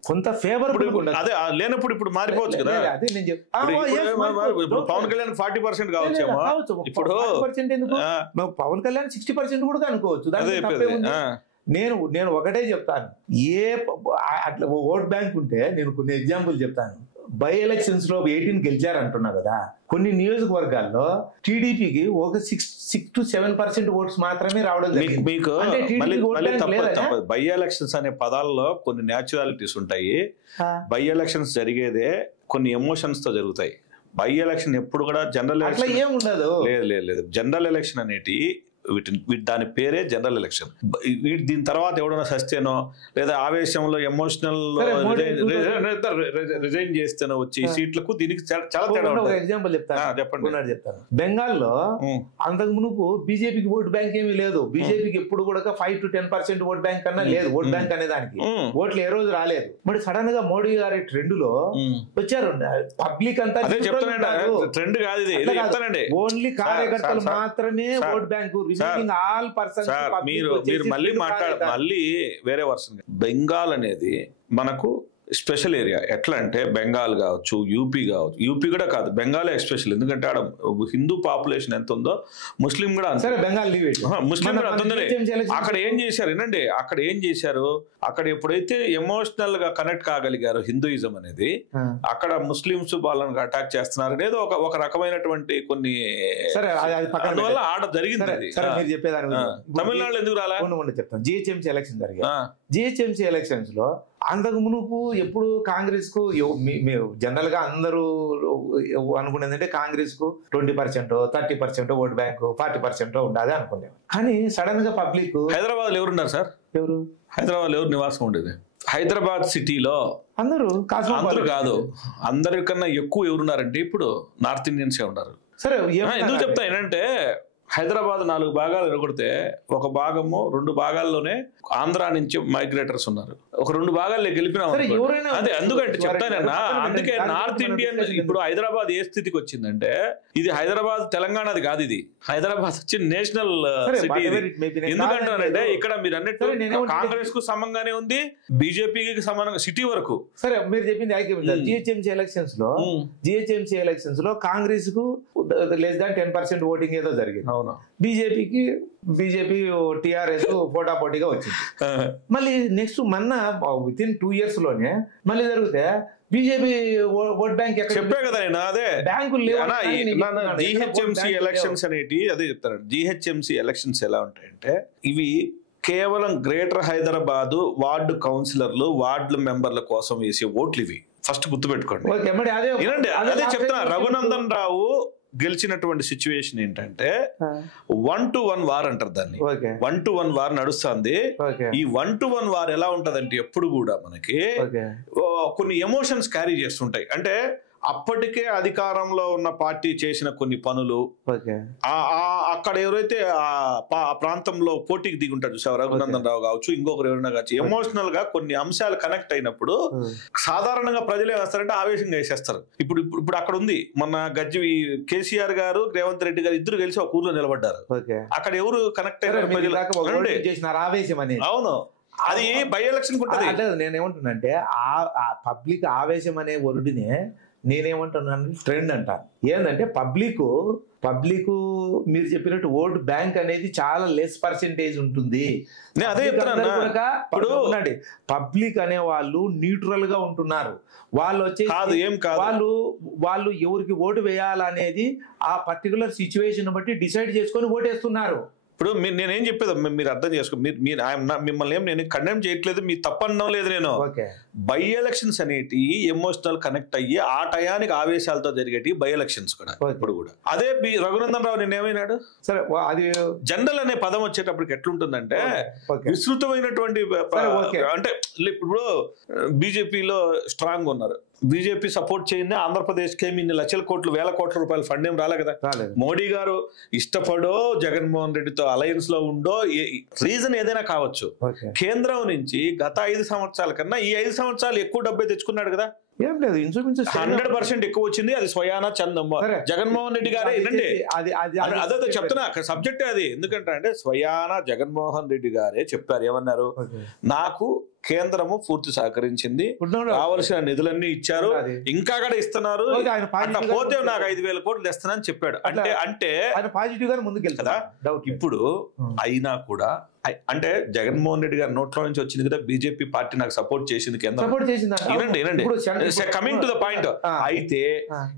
కొంత ఫేవరబుల్ ఉండదు. అదే లేనప్పుడు ఇప్పుడు మారిపోవచ్చు కదా. అదే నేను చెప్తాను, పవన్ కళ్యాణ్ 40% కావచ్చేమో, ఇప్పుడు 40% ఎందుకు, పవన్ కళ్యాణ్ 60% కూడా అనుకోవచ్చు. నేను ఒకటే చెప్తాను, అట్లా ఓట్ బ్యాంక్ ఉంటే నేను కొన్ని ఎగ్జాంపుల్ చెప్తాను. బై ఎలక్షన్స్ లో 18 గెలిచారంటున్నా కదా, కొన్ని నియోజకవర్గాల్లో టీడీపీకి ఒక 6 to 7% ఓట్స్ మాత్రమే రావడం జరిగింది. బై ఎలక్షన్స్ అనే పదాల్లో కొన్ని న్యాచురాలిటీస్ ఉంటాయి. బై ఎలక్షన్స్ జరిగేదే కొన్ని ఎమోషన్స్ తో జరుగుతాయి. బై ఎలక్షన్ ఎప్పుడు కూడా జనరల్ ఎలక్షన్ ఏముండదు. లేదు జనరల్ ఎలక్షన్ అనేటి దాని పేరే జనరల్ ఎలక్షన్. దీని తర్వాత ఎవడన్నా సస్తేనో లేదా ఆవేశంలో ఎమోషనల్ రిజైన్ చేస్తేనో వచ్చి సీట్లకు దీనికి చాలా తేడా. ఎగ్జాంపుల్ చెప్తాను. బెంగాల్లో అంతకు మునుపు బీజేపీకి ఓట్ బ్యాంక్ ఏమీ లేదు. బీజేపీకి ఎప్పుడు కూడా 5 to 10% ఓట్ బ్యాంక్ కన్నా లేదు. ఓట్ బ్యాంక్ అనే దానికి ఓట్లు ఏ రోజు రాలేదు. మరి సడన్ గా మోడీ గారి ట్రెండ్ లో వచ్చారు. పబ్లిక్ అంతా ట్రెండ్ కాదు ఇది, ఓన్లీ కార్యకర్తలు మాత్రమే ఓట్ బ్యాంకు. మీరు మళ్ళీ వేరే వర్షన్. బెంగాల్ అనేది మనకు స్పెషల్ ఏరియా. ఎట్లా అంటే బెంగాల్ కావచ్చు, యూపీ కావచ్చు, యూపీ కూడా కాదు బెంగాలే స్పెషల్. ఎందుకంటే ఆడ హిందూ పాపులేషన్ ఎంత ఉందో ముస్లిం కూడా ముస్లిం కూడా అంత ఉంది. అక్కడ ఏం చేశారు వినండి, అక్కడ ఎప్పుడైతే ఎమోషనల్ గా కనెక్ట్ కాగలిగారు హిందూయిజం అనేది, అక్కడ ముస్లింస్ వాళ్ళని అటాక్ చేస్తున్నారు అనేది ఒక రకమైనటువంటి కొన్ని అందువల్ల ఆడ జరిగింది. తమిళనాడులో ఎందుకు రాలా చెప్తాను. జిహెచ్ఎంసీ ఎలక్షన్ జరిగాయి. జిహెచ్ఎంసీ ఎలక్షన్స్ లో అంతకు మునుపు ఎప్పుడు కాంగ్రెస్ కు జనరల్ గా అందరూ అనుకునేది అంటే కాంగ్రెస్ కు 20%, 30% ఓట్ బ్యాంకు, 40% ఉండాలి అనుకునేవారు. కానీ సడన్ గా పబ్లిక్ హైదరాబాద్ లో ఎవరున్నారు సార్? హైదరాబాద్ లో ఎవరు నివాసం ఉండేది? హైదరాబాద్ సిటీలో అందరూ కాదు, అందరికన్నా ఎక్కువ ఎవరున్నారంటే ఇప్పుడు నార్త్ ఇండియన్సే ఉన్నారు. సరే ఎందుకు చెప్తా ఏంటంటే హైదరాబాద్ 4 భాగాలు ఎరగొడితే ఒక భాగము 2 భాగాల్లోనే ఆంధ్ర నుంచి మైగ్రేటర్స్ ఉన్నారు. ఒక 2 భాగాల్లో గెలిపినా అదే. ఎందుకంటే చెప్తానన్నా, అందుకే నార్త్ ఇండియన్ ఇప్పుడు హైదరాబాద్ ఏ స్థితికి వచ్చిందంటే, ఇది హైదరాబాద్ తెలంగాణది కాదు, ఇది హైదరాబాద్ వచ్చి నేషనల్ సిటీ. ఎందుకంటానంటే ఇక్కడ మీరు అన్నట్టు కాంగ్రెస్ కు సమంగానే ఉంది, బీజేపీకి సమానంగా సిటీ వరకు. సరే మీరు చెప్పింది జిహెచ్ఎంసీ ఎలక్షన్స్ లో కాంగ్రెస్ కు లెస్ దాన్ 10% ఓటింగ్ ఏదో జరిగింది. అవును. బీజేపీ టిఆర్ఎస్ పోటాపోటీగా వచ్చింది. మళ్ళీ నెక్స్ట్ మొన్న వితిన్ 2 years లోనే మళ్ళీ జరిగితే బీజేపీ ఓట్ బ్యాంక్ చెప్పే కదా నేను. అదే బ్యాంకులు జిహెచ్ఎంసీ ఎలక్షన్స్ అనేటి అదే చెప్తాను. జిహెచ్ఎంసీ ఎలక్షన్స్ ఎలా ఉంటాయంటే, ఇవి కేవలం గ్రేటర్ హైదరాబాద్ వార్డు కౌన్సిలర్లు, వార్డు మెంబర్ల కోసం వేసే ఓట్లు ఇవి. ఫస్ట్ గుర్తుపెట్టుకోండి. అదే చెప్తున్నా. రఘునందన్ రావు గెలిచినటువంటి సిచ్యువేషన్ ఏంటంటే 1-to-1 వార్ అంటారు దాన్ని. 1-to-1 వార్ నడుస్తుంది. ఈ 1-to-1 వార్ ఎలా ఉంటదంటే ఎప్పుడు కూడా మనకి కొన్ని ఎమోషన్స్ క్యారీ చేస్తుంటాయి. అంటే అప్పటికే అధికారంలో ఉన్న పార్టీ చేసిన కొన్ని పనులు, అక్కడ ఎవరైతే ఆ ప్రాంతంలో పోటీకి దిగి ఉంటారు చూసారు, రఘునందన్ రావు కావచ్చు, ఇంకొకరు ఎవరైనా కావచ్చు, ఎమోషనల్ గా కొన్ని అంశాలు కనెక్ట్ అయినప్పుడు సాధారణంగా ప్రజలు ఏమేస్తారంటే ఆవేశంగా వేసేస్తారు. ఇప్పుడు అక్కడ ఉంది, మొన్న కేసీఆర్ గారు, రేవంత్ రెడ్డి గారు ఇద్దరు కలిసి ఒక ఊర్లో నిలబడ్డారు. అక్కడ ఎవరు కనెక్ట్ అయ్యారు? అవును, అది బై ఎలక్షన్ ఉంటుంది. నేనేమంటున్నానంటే ఆ పబ్లిక్ ఆవేశం అనే వర్డ్నే నేనేమంటున్నాను ట్రెండ్ అంటాను. ఏంటంటే పబ్లిక్ మీరు చెప్పినట్టు ఓట్ బ్యాంక్ అనేది చాలా లెస్ పర్సెంటేజ్ ఉంటుంది. పబ్లిక్ అనే వాళ్ళు న్యూట్రల్ గా ఉంటున్నారు. వాళ్ళు వచ్చే వాళ్ళు ఎవరికి ఓటు వేయాలనేది ఆ పర్టికులర్ సిచ్యువేషన్ బట్టి డిసైడ్ చేసుకొని ఓటేస్తున్నారు. ఇప్పుడు నేనేం చెప్పేది మీరు అర్థం చేసుకో. మిమ్మల్ని ఏం నేను కండెమ్ చేయట్లేదు, మీ తప్పనడం లేదు. నేను బై ఎలక్షన్స్ అనేటి ఎమోషనల్ కనెక్ట్ అయ్యి ఆ టయానికి ఆవేశాలతో జరిగేటి బై ఎలక్షన్స్ కూడా ఇప్పుడు కూడా. అదే రఘునందన్ రావు నేనేమైనాడు? సరే, అది జనరల్ అనే పదం వచ్చేటప్పటికి ఎట్లుంటుందంటే విస్తృతమైనటువంటి, అంటే ఇప్పుడు బీజేపీలో స్ట్రాంగ్ ఉన్నారు, బీజేపీ సపోర్ట్ చేయండి ఆంధ్రప్రదేశ్కి ఏమి ఇన్ని లక్షల కోట్లు వేల కోట్ల రూపాయల ఫండ్ ఏం రాలే కదా. మోడీ గారు ఇష్టపడో జగన్మోహన్ రెడ్డితో అలయన్స్ లో ఉండో రీజన్ ఏదైనా కావచ్చు, కేంద్రం నుంచి గత 5 సంవత్సరాల కన్నా ఈ 5 సంవత్సరాలు ఎక్కువ డబ్బే తెచ్చుకున్నాడు కదా. ఏం లేదు, ఇన్సూరెన్స్ 100% ఎక్కువ వచ్చింది. అది స్వయానా జగన్మోహన్ రెడ్డి గారే. ఏంటంటే అదే చెప్తున్నా, అక్కడ సబ్జెక్ట్ అది. ఎందుకంటే స్వయానా జగన్మోహన్ రెడ్డి గారే చెప్పారు. ఏమన్నారు? నాకు కేంద్రము పూర్తి సహకరించింది, కావలసిన నిధులన్నీ ఇచ్చారు, ఇంకా కూడా ఇస్తున్నారు, పోతే నాకు 5,000 కోట్లు తెస్తానని చెప్పాడు. అంటే పాజిటివ్ గా ముందుకు కదా. ఇప్పుడు అయినా కూడా అంటే జగన్మోహన్ రెడ్డి గారి నోట్లో నుంచి వచ్చింది కదా, బీజేపీ పార్టీ నాకు సపోర్ట్ చేసింది, కేంద్రం కమింగ్ టు ద పాయింట్. అయితే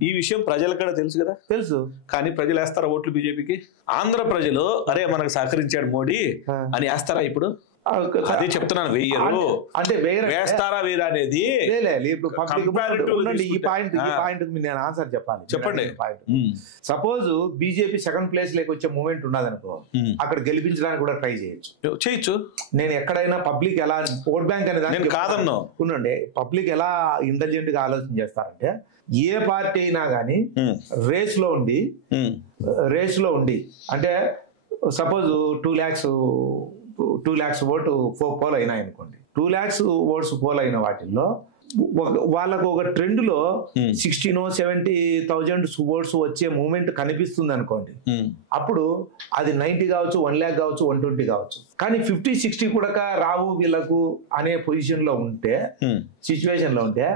ఈ విషయం ప్రజలకు కూడా తెలుసు కదా. తెలుసు, కానీ ప్రజలు వేస్తారా ఓట్లు బీజేపీకి? ఆంధ్ర ప్రజలు అరే మనకు సహకరించాడు మోడీ అని వేస్తారా? ఇప్పుడు అదే చెప్తున్నాను, వెయ్యరు. అంటే వేస్తారా వేరా అనేది ఈ పాయింట్ నేను ఆన్సర్ చెప్పాలి. చెప్పండి. సపోజ్ బీజేపీ సెకండ్ ప్లేస్ లేక వచ్చే మూమెంట్ ఉన్నదనుకో, అక్కడ గెలిపించడానికి కూడా ట్రై చేయొచ్చు. నేను ఎక్కడైనా పబ్లిక్ ఎలా ఓట్ బ్యాంక్ అనేది కాదన్నా ఉండండి, పబ్లిక్ ఎలా ఇంటెలిజెంట్ గా ఆలోచన చేస్తారంటే, ఏ పార్టీ అయినా కానీ రేస్ లో ఉండి అంటే సపోజ్ 2 lakhs ఓటు పోల్ అయినాయి అనుకోండి. 2 lakhs ఓట్స్ పోల్ అయిన వాటిల్లో వాళ్ళకు ఒక ట్రెండ్ లో 16,000-70,000 ఓట్స్ వచ్చే మూమెంట్ కనిపిస్తుంది అనుకోండి. అప్పుడు అది 90 కావచ్చు, 1 lakh కావచ్చు, 120 కావచ్చు. కానీ 50-60 కూడా రావు వీళ్ళకు అనే పొజిషన్ లో ఉంటే, సిచ్యువేషన్ లో ఉంటే,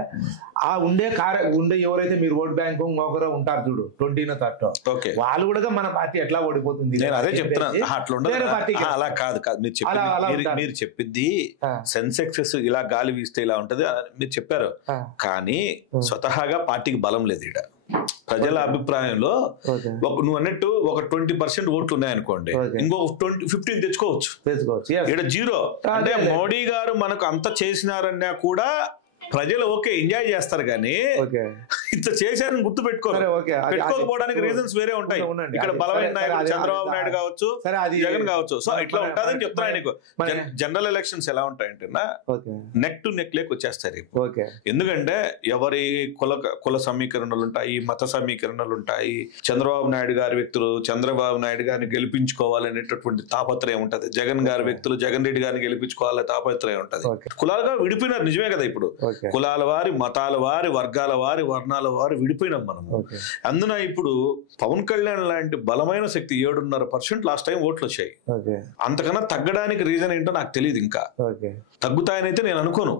ఆ ఉండే ఎవరైతే మీరు ఓట్ బ్యాంక్ ఒకరు ఉంటారు చూడు, 20-30, వాళ్ళు కూడా మన పార్టీ ఎట్లా ఓడిపోతుంది అదే చెప్తున్నాను. అలా కాదు మీరు చెప్పింది. సెన్సెక్స్ ఇలా గాలి వీస్తే ఇలా ఉంటది మీరు చెప్పారు, కానీ స్వతహాగా పార్టీకి బలం లేదు. ఇక్కడ ప్రజల అభిప్రాయంలో నువ్వు అన్నట్టు ఒక 20% ఓట్లు ఉన్నాయనుకోండి, ఇంకొక 15 తెచ్చుకోవచ్చు. ఇక్కడ 0. అంటే మోడీ గారు మనకు అంత చేసినారన్నా కూడా ప్రజలు ఎంజాయ్ చేస్తారు, కానీ ఇంత చేశారని గుర్తు పెట్టుకోకపోవడానికి రీజన్స్ వేరే ఉంటాయి. ఇక్కడ బలమైన నాయకుడు చంద్రబాబు నాయుడు కావచ్చు, జగన్ కావచ్చు. సో ఇట్లా ఉంటుందని చెప్తున్నాను నీకు. జనరల్ ఎలక్షన్స్ ఎలా ఉంటాయంటే నెక్ టు నెక్ లేక వచ్చేస్తారు. ఎందుకంటే ఎవరి కుల సమీకరణలు ఉంటాయి, మత సమీకరణలు ఉంటాయి. చంద్రబాబు నాయుడు గారి వ్యక్తులు చంద్రబాబు నాయుడు గారిని గెలిపించుకోవాలనేటటువంటి తాపత్రయం ఉంటది. జగన్ గారి వ్యక్తులు జగన్ రెడ్డి గారిని గెలిపించుకోవాలనే తాపత్రయం ఉంటది. కులాలుగా విడిపోయినారు, నిజమే కదా. ఇప్పుడు కులాల వారి, మతాల వారి, వర్గాల వారి, వర్ణాల వారు విడిపోయినాం మనం. అందున ఇప్పుడు పవన్ కళ్యాణ్ లాంటి బలమైన శక్తి 7.5% లాస్ట్ టైం ఓట్లు వచ్చాయి. అంతకన్నా తగ్గడానికి రీజన్ ఏంటో నాకు తెలియదు. ఇంకా తగ్గుతాయనైతే నేను అనుకోను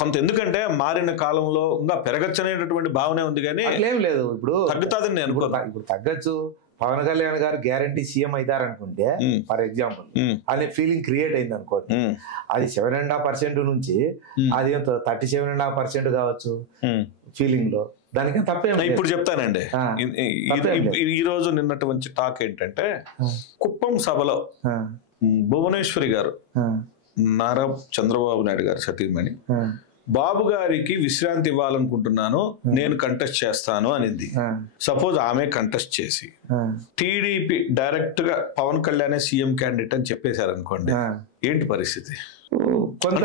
కొంత. ఎందుకంటే మారిన కాలంలో ఇంకా పెరగచ్చు అనేటటువంటి భావనే ఉంది, కానీ లేదు ఇప్పుడు తగ్గుతుందని నేను అనుకోను. ఇప్పుడు తగ్గచ్చు. పవన్ కళ్యాణ్ గారు గ్యారంటీ సీఎం అవుతారనుకుంటే, ఫర్ ఎగ్జాంపుల్ అనే ఫీలింగ్ క్రియేట్ అయింది అనుకోండి, అది 7.5% నుంచి అది 37.5% కావచ్చు ఫీలింగ్ లో. దానికి తప్పేం. ఇప్పుడు చెప్తానండి. ఈ రోజు నిన్నటువంటి టాక్ ఏంటంటే, కుప్పం సభలో భువనేశ్వరి గారు, నారా చంద్రబాబు నాయుడు గారు సతీమణి, బాబు గారికి విశ్రాంతి ఇవ్వాలనుకుంటున్నాను, నేను కంటెస్ట్ చేస్తాను అనింది. సపోజ్ ఆమె కంటెస్ట్ చేసి టీడీపీ డైరెక్ట్ గా పవన్ కళ్యాణ్ సీఎం క్యాండిడేట్ అని చెప్పేశారు అనుకోండి, ఏంటి పరిస్థితి? కొంత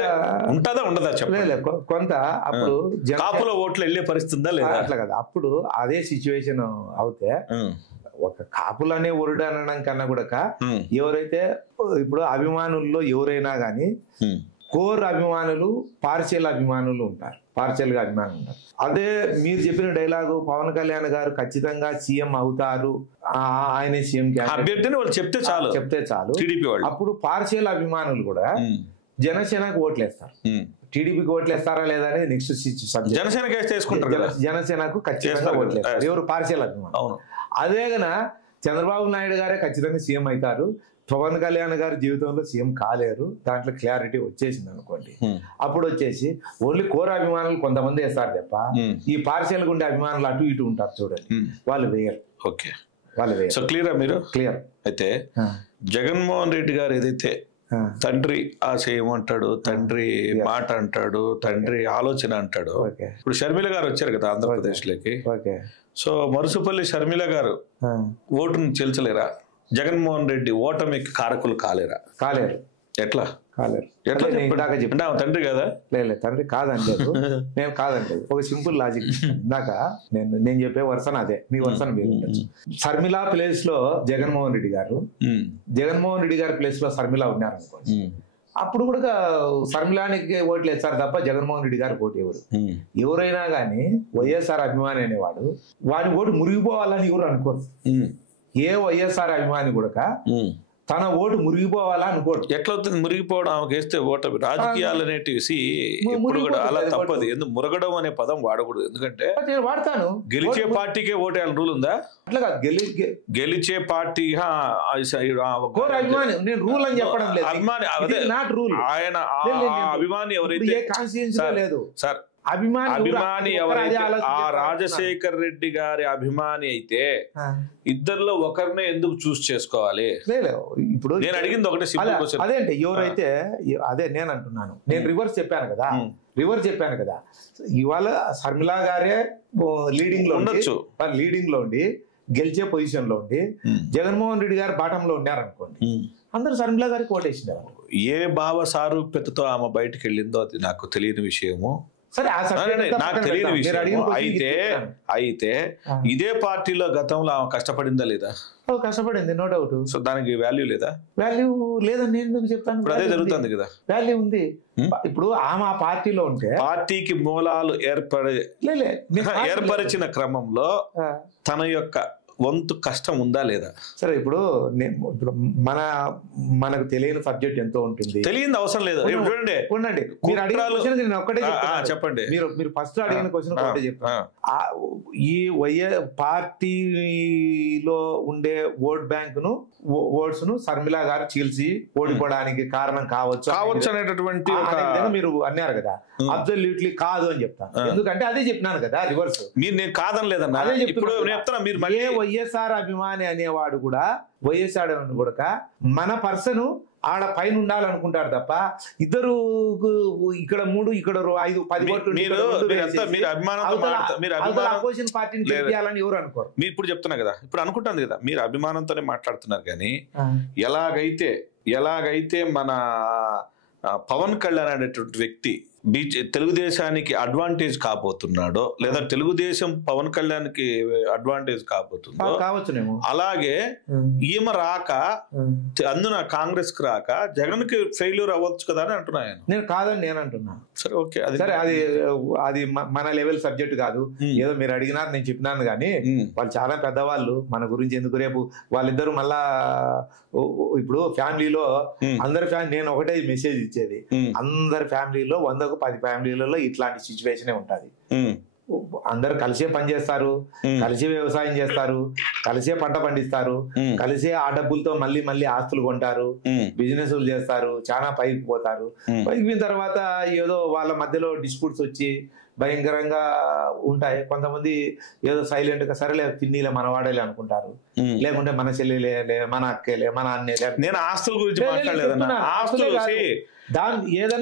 ఉంటుందా ఉండదా చెప్పలేదు. కొంత అప్పుడు కాపుల ఓట్లు వెళ్ళే పరిస్థితుందా లేదా? అట్లా కదా. అప్పుడు అదే సిచ్యువేషన్ అవుతే ఒక కాపులనే ఒరుడు అనడం కన్నా కూడా ఎవరైతే ఇప్పుడు అభిమానుల్లో ఎవరైనా కానీ కోర్ అభిమానులు, పార్షియల్ అభిమానులు ఉంటారు. పార్షియల్ గా అభిమానులు ఉంటారు. అదే మీరు చెప్పిన డైలాగు పవన్ కళ్యాణ్ గారు ఖచ్చితంగా సీఎం అవుతారు, ఆయన సీఎం చెప్తే చాలు అప్పుడు పార్షియల్ అభిమానులు కూడా జనసేనకు ఓట్లేస్తారు. టీడీపీకి ఓట్లేస్తారా లేదా అనేది నెక్స్ట్ సబ్జెక్ట్. జనసేనకు ఖచ్చితంగా ఓట్లేస్తారు ఎవరు? పార్షియల్ అభిమానులు. అదే గన చంద్రబాబు నాయుడు గారే ఖచ్చితంగా సీఎం అవుతారు, పవన్ కళ్యాణ్ గారి జీవితంలో సీఎం కాలేరు, దాంట్లో క్లారిటీ వచ్చేసింది అనుకోండి. అప్పుడు వచ్చేసి ఓన్లీ కోర్ అభిమానులు కొంతమంది వేస్తారు తప్ప, ఈ పార్షియల్ గుండె అభిమానులు అటు ఇటు ఉంటారు చూడండి, వాళ్ళు వేయరు. వాళ్ళు వేయరు. సో క్లియర్ మీరు? క్లియర్. అయితే జగన్మోహన్ రెడ్డి గారు ఏదైతే తండ్రి ఆశయం అంటాడు, తండ్రి మాట అంటాడు, తండ్రి ఆలోచన అంటాడు. ఇప్పుడు షర్మిల గారు వచ్చారు కదా ఆంధ్రప్రదేశ్ లోకి. సో మరుసుపల్లి షర్మిల గారు ఓటును చెల్చలేరా? జగన్మోహన్ రెడ్డి ఓటమికి కారకులు కాలేరు. ఎట్లా కాలేరు. ఎట్లా నేను ఇందాక అంటే ఆమె తండ్రి కదా? లేదు తండ్రి కాదనలేదు, నేను కాదనలేదు. ఒక సింపుల్ లాజిక్. ఇందాక నేను చెప్పే వర్షన్ అదే, మీ వర్షన్ మీరు ఉండొచ్చు. శర్మిల ప్లేస్ లో జగన్మోహన్ రెడ్డి గారు, జగన్మోహన్ రెడ్డి గారి ప్లేస్ లో శర్మిల ఉన్నారు అనుకోండి, అప్పుడు కూడా శర్మిలానికి ఓట్లు వేస్తారు తప్ప జగన్మోహన్ రెడ్డి గారికి ఓటు ఎవరు. ఎవరైనా కానీ వైఎస్ఆర్ అభిమాని అనేవాడు వాడి ఓటు మురిగిపోవాలని ఎవరు అనుకోరు. ఏ వైఎస్ఆర్ అభిమాని కూడా తన ఓటు మురిగిపోవాలా అనుకోడు. ఎట్లా అవుతుంది మురిగిపోవడం? ఆమెకు వేస్తే ఓటమి. రాజకీయాలు అనేటివి ఇప్పుడు కూడా అలా తప్పదు. ఎందుకు మురగడం అనే పదం వాడకూడదు. ఎందుకంటే నేను వాడతాను, గెలిచే పార్టీకే ఓటేయాలని రూల్ ఉందా? అట్లా కాదు, గెలిచే పార్టీ అభిమాని. నేను రూల్ అని చెప్పడం లేదు, అభిమాని నాట్ రూల్. ఆయన అభిమాని ఎవరైతే ఏ కాన్స్టిట్యూన్సీ లేదు సార్, అభిమాని ఎవరైతే ఆ రాజశేఖర్ రెడ్డి గారి అభిమాని అయితే ఇద్దరిలో ఒకరినే ఎందుకు చూస్ చేసుకోవాలి? ఇప్పుడు నేను అడిగింది ఒకటే సింపుల్ క్వశ్చన్. అదే అంటే ఎవరైతే అదే నేను అంటున్నాను, నేను రివర్స్ చెప్పాను కదా. ఇవాళ శర్మిల గారే లీడింగ్ లో ఉండొచ్చు, లీడింగ్ లో ఉండి గెలిచే పొజిషన్ లో ఉండి జగన్మోహన్ రెడ్డి గారు బాటం లో ఉన్నారనుకోండి, అందరూ శర్మిల గారికి ఓటేసినారు. ఏ భావ సారూప్యతతో ఆమె బయటకు వెళ్ళిందో అది నాకు తెలియని విషయము. సరే, నాకు తెలియని విషయం. అయితే ఇదే పార్టీలో గతంలో ఆమె కష్టపడిందా లేదా? కష్టపడింది, నో డౌట్. సో దానికి వాల్యూ లేదా? వాల్యూ లేదని నేను ఎందుకు చెప్తాను? అదే జరుగుతుంది కదా. వాల్యూ ఉంది. ఇప్పుడు ఆమె ఆ పార్టీలో ఉంటే పార్టీకి మూలాలు ఏర్పరిచిన క్రమంలో తన యొక్క వంతు కష్టం ఉందా లేదా? సరే, ఇప్పుడు మనకు తెలియని సబ్జెక్ట్ ఎంతో ఉంటుంది. తెలియని అవసరం లేదు. చూడండి, ఉండండి, మీరు అడిగిన క్వశ్చన్ నేను ఒక్కటే చెప్పండి. మీరు ఫస్ట్ అడిగిన క్వశ్చన్ ఒకటే చెప్తాను. ఈ పార్టీలో ఉండే ఓట్ బ్యాంక్ ను, ఓట్స్ ను శర్మిల గారు చీల్చి ఓడిపోవడానికి కారణం కావచ్చు అనేటటువంటి మీరు అన్నారు కదా. అబ్సల్యూట్లీ కాదు అని చెప్తాను. ఎందుకంటే అదే చెప్పినాను కదా, రివర్స్. నేను కాదని లేదన్నా. ఇప్పుడు చెప్తాను, మీరు వైఎస్ఆర్ అభిమాని అనేవాడు కూడా, వైఎస్ఆర్ కూడా మన పర్సన్ ఆడ పైన ఉండాలనుకుంటాడు తప్ప ఇద్దరు ఇక్కడ 3 ఇక్కడ 5 10 ఓట్లు అపోజిషన్ పార్టీని గెలిపియాలని ఎవరు అనుకోరు. మీరు ఇప్పుడు చెప్తున్నా కదా, ఇప్పుడు అనుకుంటుంది కదా, మీరు అభిమానంతోనే మాట్లాడుతున్నారు. కానీ ఎలాగైతే మన పవన్ కళ్యాణ్ అనేటువంటి వ్యక్తి తెలుగుదేశానికి అడ్వాంటేజ్ కాబోతున్నాడో, లేదా తెలుగుదేశం పవన్ కళ్యాణ్ కి అడ్వాంటేజ్ కాబోతుందో, అలాగే ఈమె రాక అందున కాంగ్రెస్ కి రాక జగన్ కి ఫెయిల్యూర్ అవ్వచ్చు కదా అని అంటున్నా. నేను కాదని నేను అంటున్నా. సరే, ఓకే, సరే, అది మన లెవెల్ సబ్జెక్ట్ కాదు. ఏదో మీరు అడిగినారు, నేను చెప్పినాను. కానీ వాళ్ళు చాలా పెద్దవాళ్ళు, మన గురించి ఎందుకు రేపు వాళ్ళిద్దరు మళ్ళా ఇప్పుడు ఫ్యామిలీలో అందరి నేను ఒకటే మెసేజ్ ఇచ్చేది, అందరి ఫ్యామిలీలో 100కు 10 ఫ్యామిలీలలో ఇట్లాంటి సిచ్యువేషనే ఉంటది. అందరు కలిసే పని చేస్తారు, కలిసే వ్యవసాయం చేస్తారు, కలిసే పంట పండిస్తారు, కలిసే ఆ డబ్బులతో మళ్ళీ ఆస్తులు కొంటారు, బిజినెస్లు చేస్తారు, చాలా పైకి పోతారు. పైకి తర్వాత ఏదో వాళ్ళ మధ్యలో డిస్ప్యూట్స్ వచ్చి భయంకరంగా ఉంటాయి. కొంతమంది ఏదో సైలెంట్ గా సరేలే తిన్నీలే మన వాడేలే అనుకుంటారు, లేకుంటే మన చెల్లెలే, మన అక్కేలే, మన అన్నేలే. నేను ఆస్తుల గురించి మాట్లాడలేదన్నా.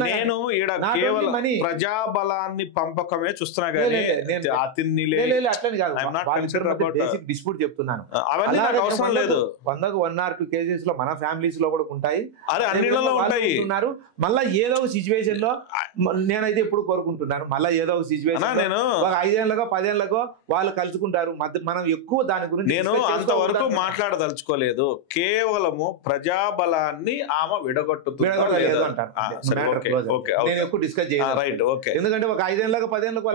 నేను ఈడ కేవలం ప్రజాబలాన్ని పంపకమే చూస్తున్నా కానీ అట్లని కాదు, డిస్ప్యూట్ చెప్తున్నాను. అవన్నీ నాకు అవసరం లేదు. 100కు 1 or 2 కేసెస్ లో మన ఫ్యామిలీస్ లో కూడా ఉంటాయి, ఉంటాయి. మళ్ళా ఏదో ఒక సిచ్యువేషన్ లో నేనైతే ఎప్పుడు కోరుకుంటున్నాను, మళ్ళా ఏదో ఒక సిచ్యువేషన్ నేను ఒక 5 ఏళ్లకో 10 ఏళ్లకో వాళ్ళు కలుసుకుంటారు. మనం ఎక్కువ దాని గురించి నేను అంతవరకు మాట్లాడదలుచుకోలేదు. కేవలము ప్రజాబలాన్ని ఆమె విడగొట్టలేదు అంటాను. నేను ఎక్కువ డిస్కస్ చేయను. ఎందుకంటే ఒక 5 ఏళ్లకు 10 ఏళ్లకు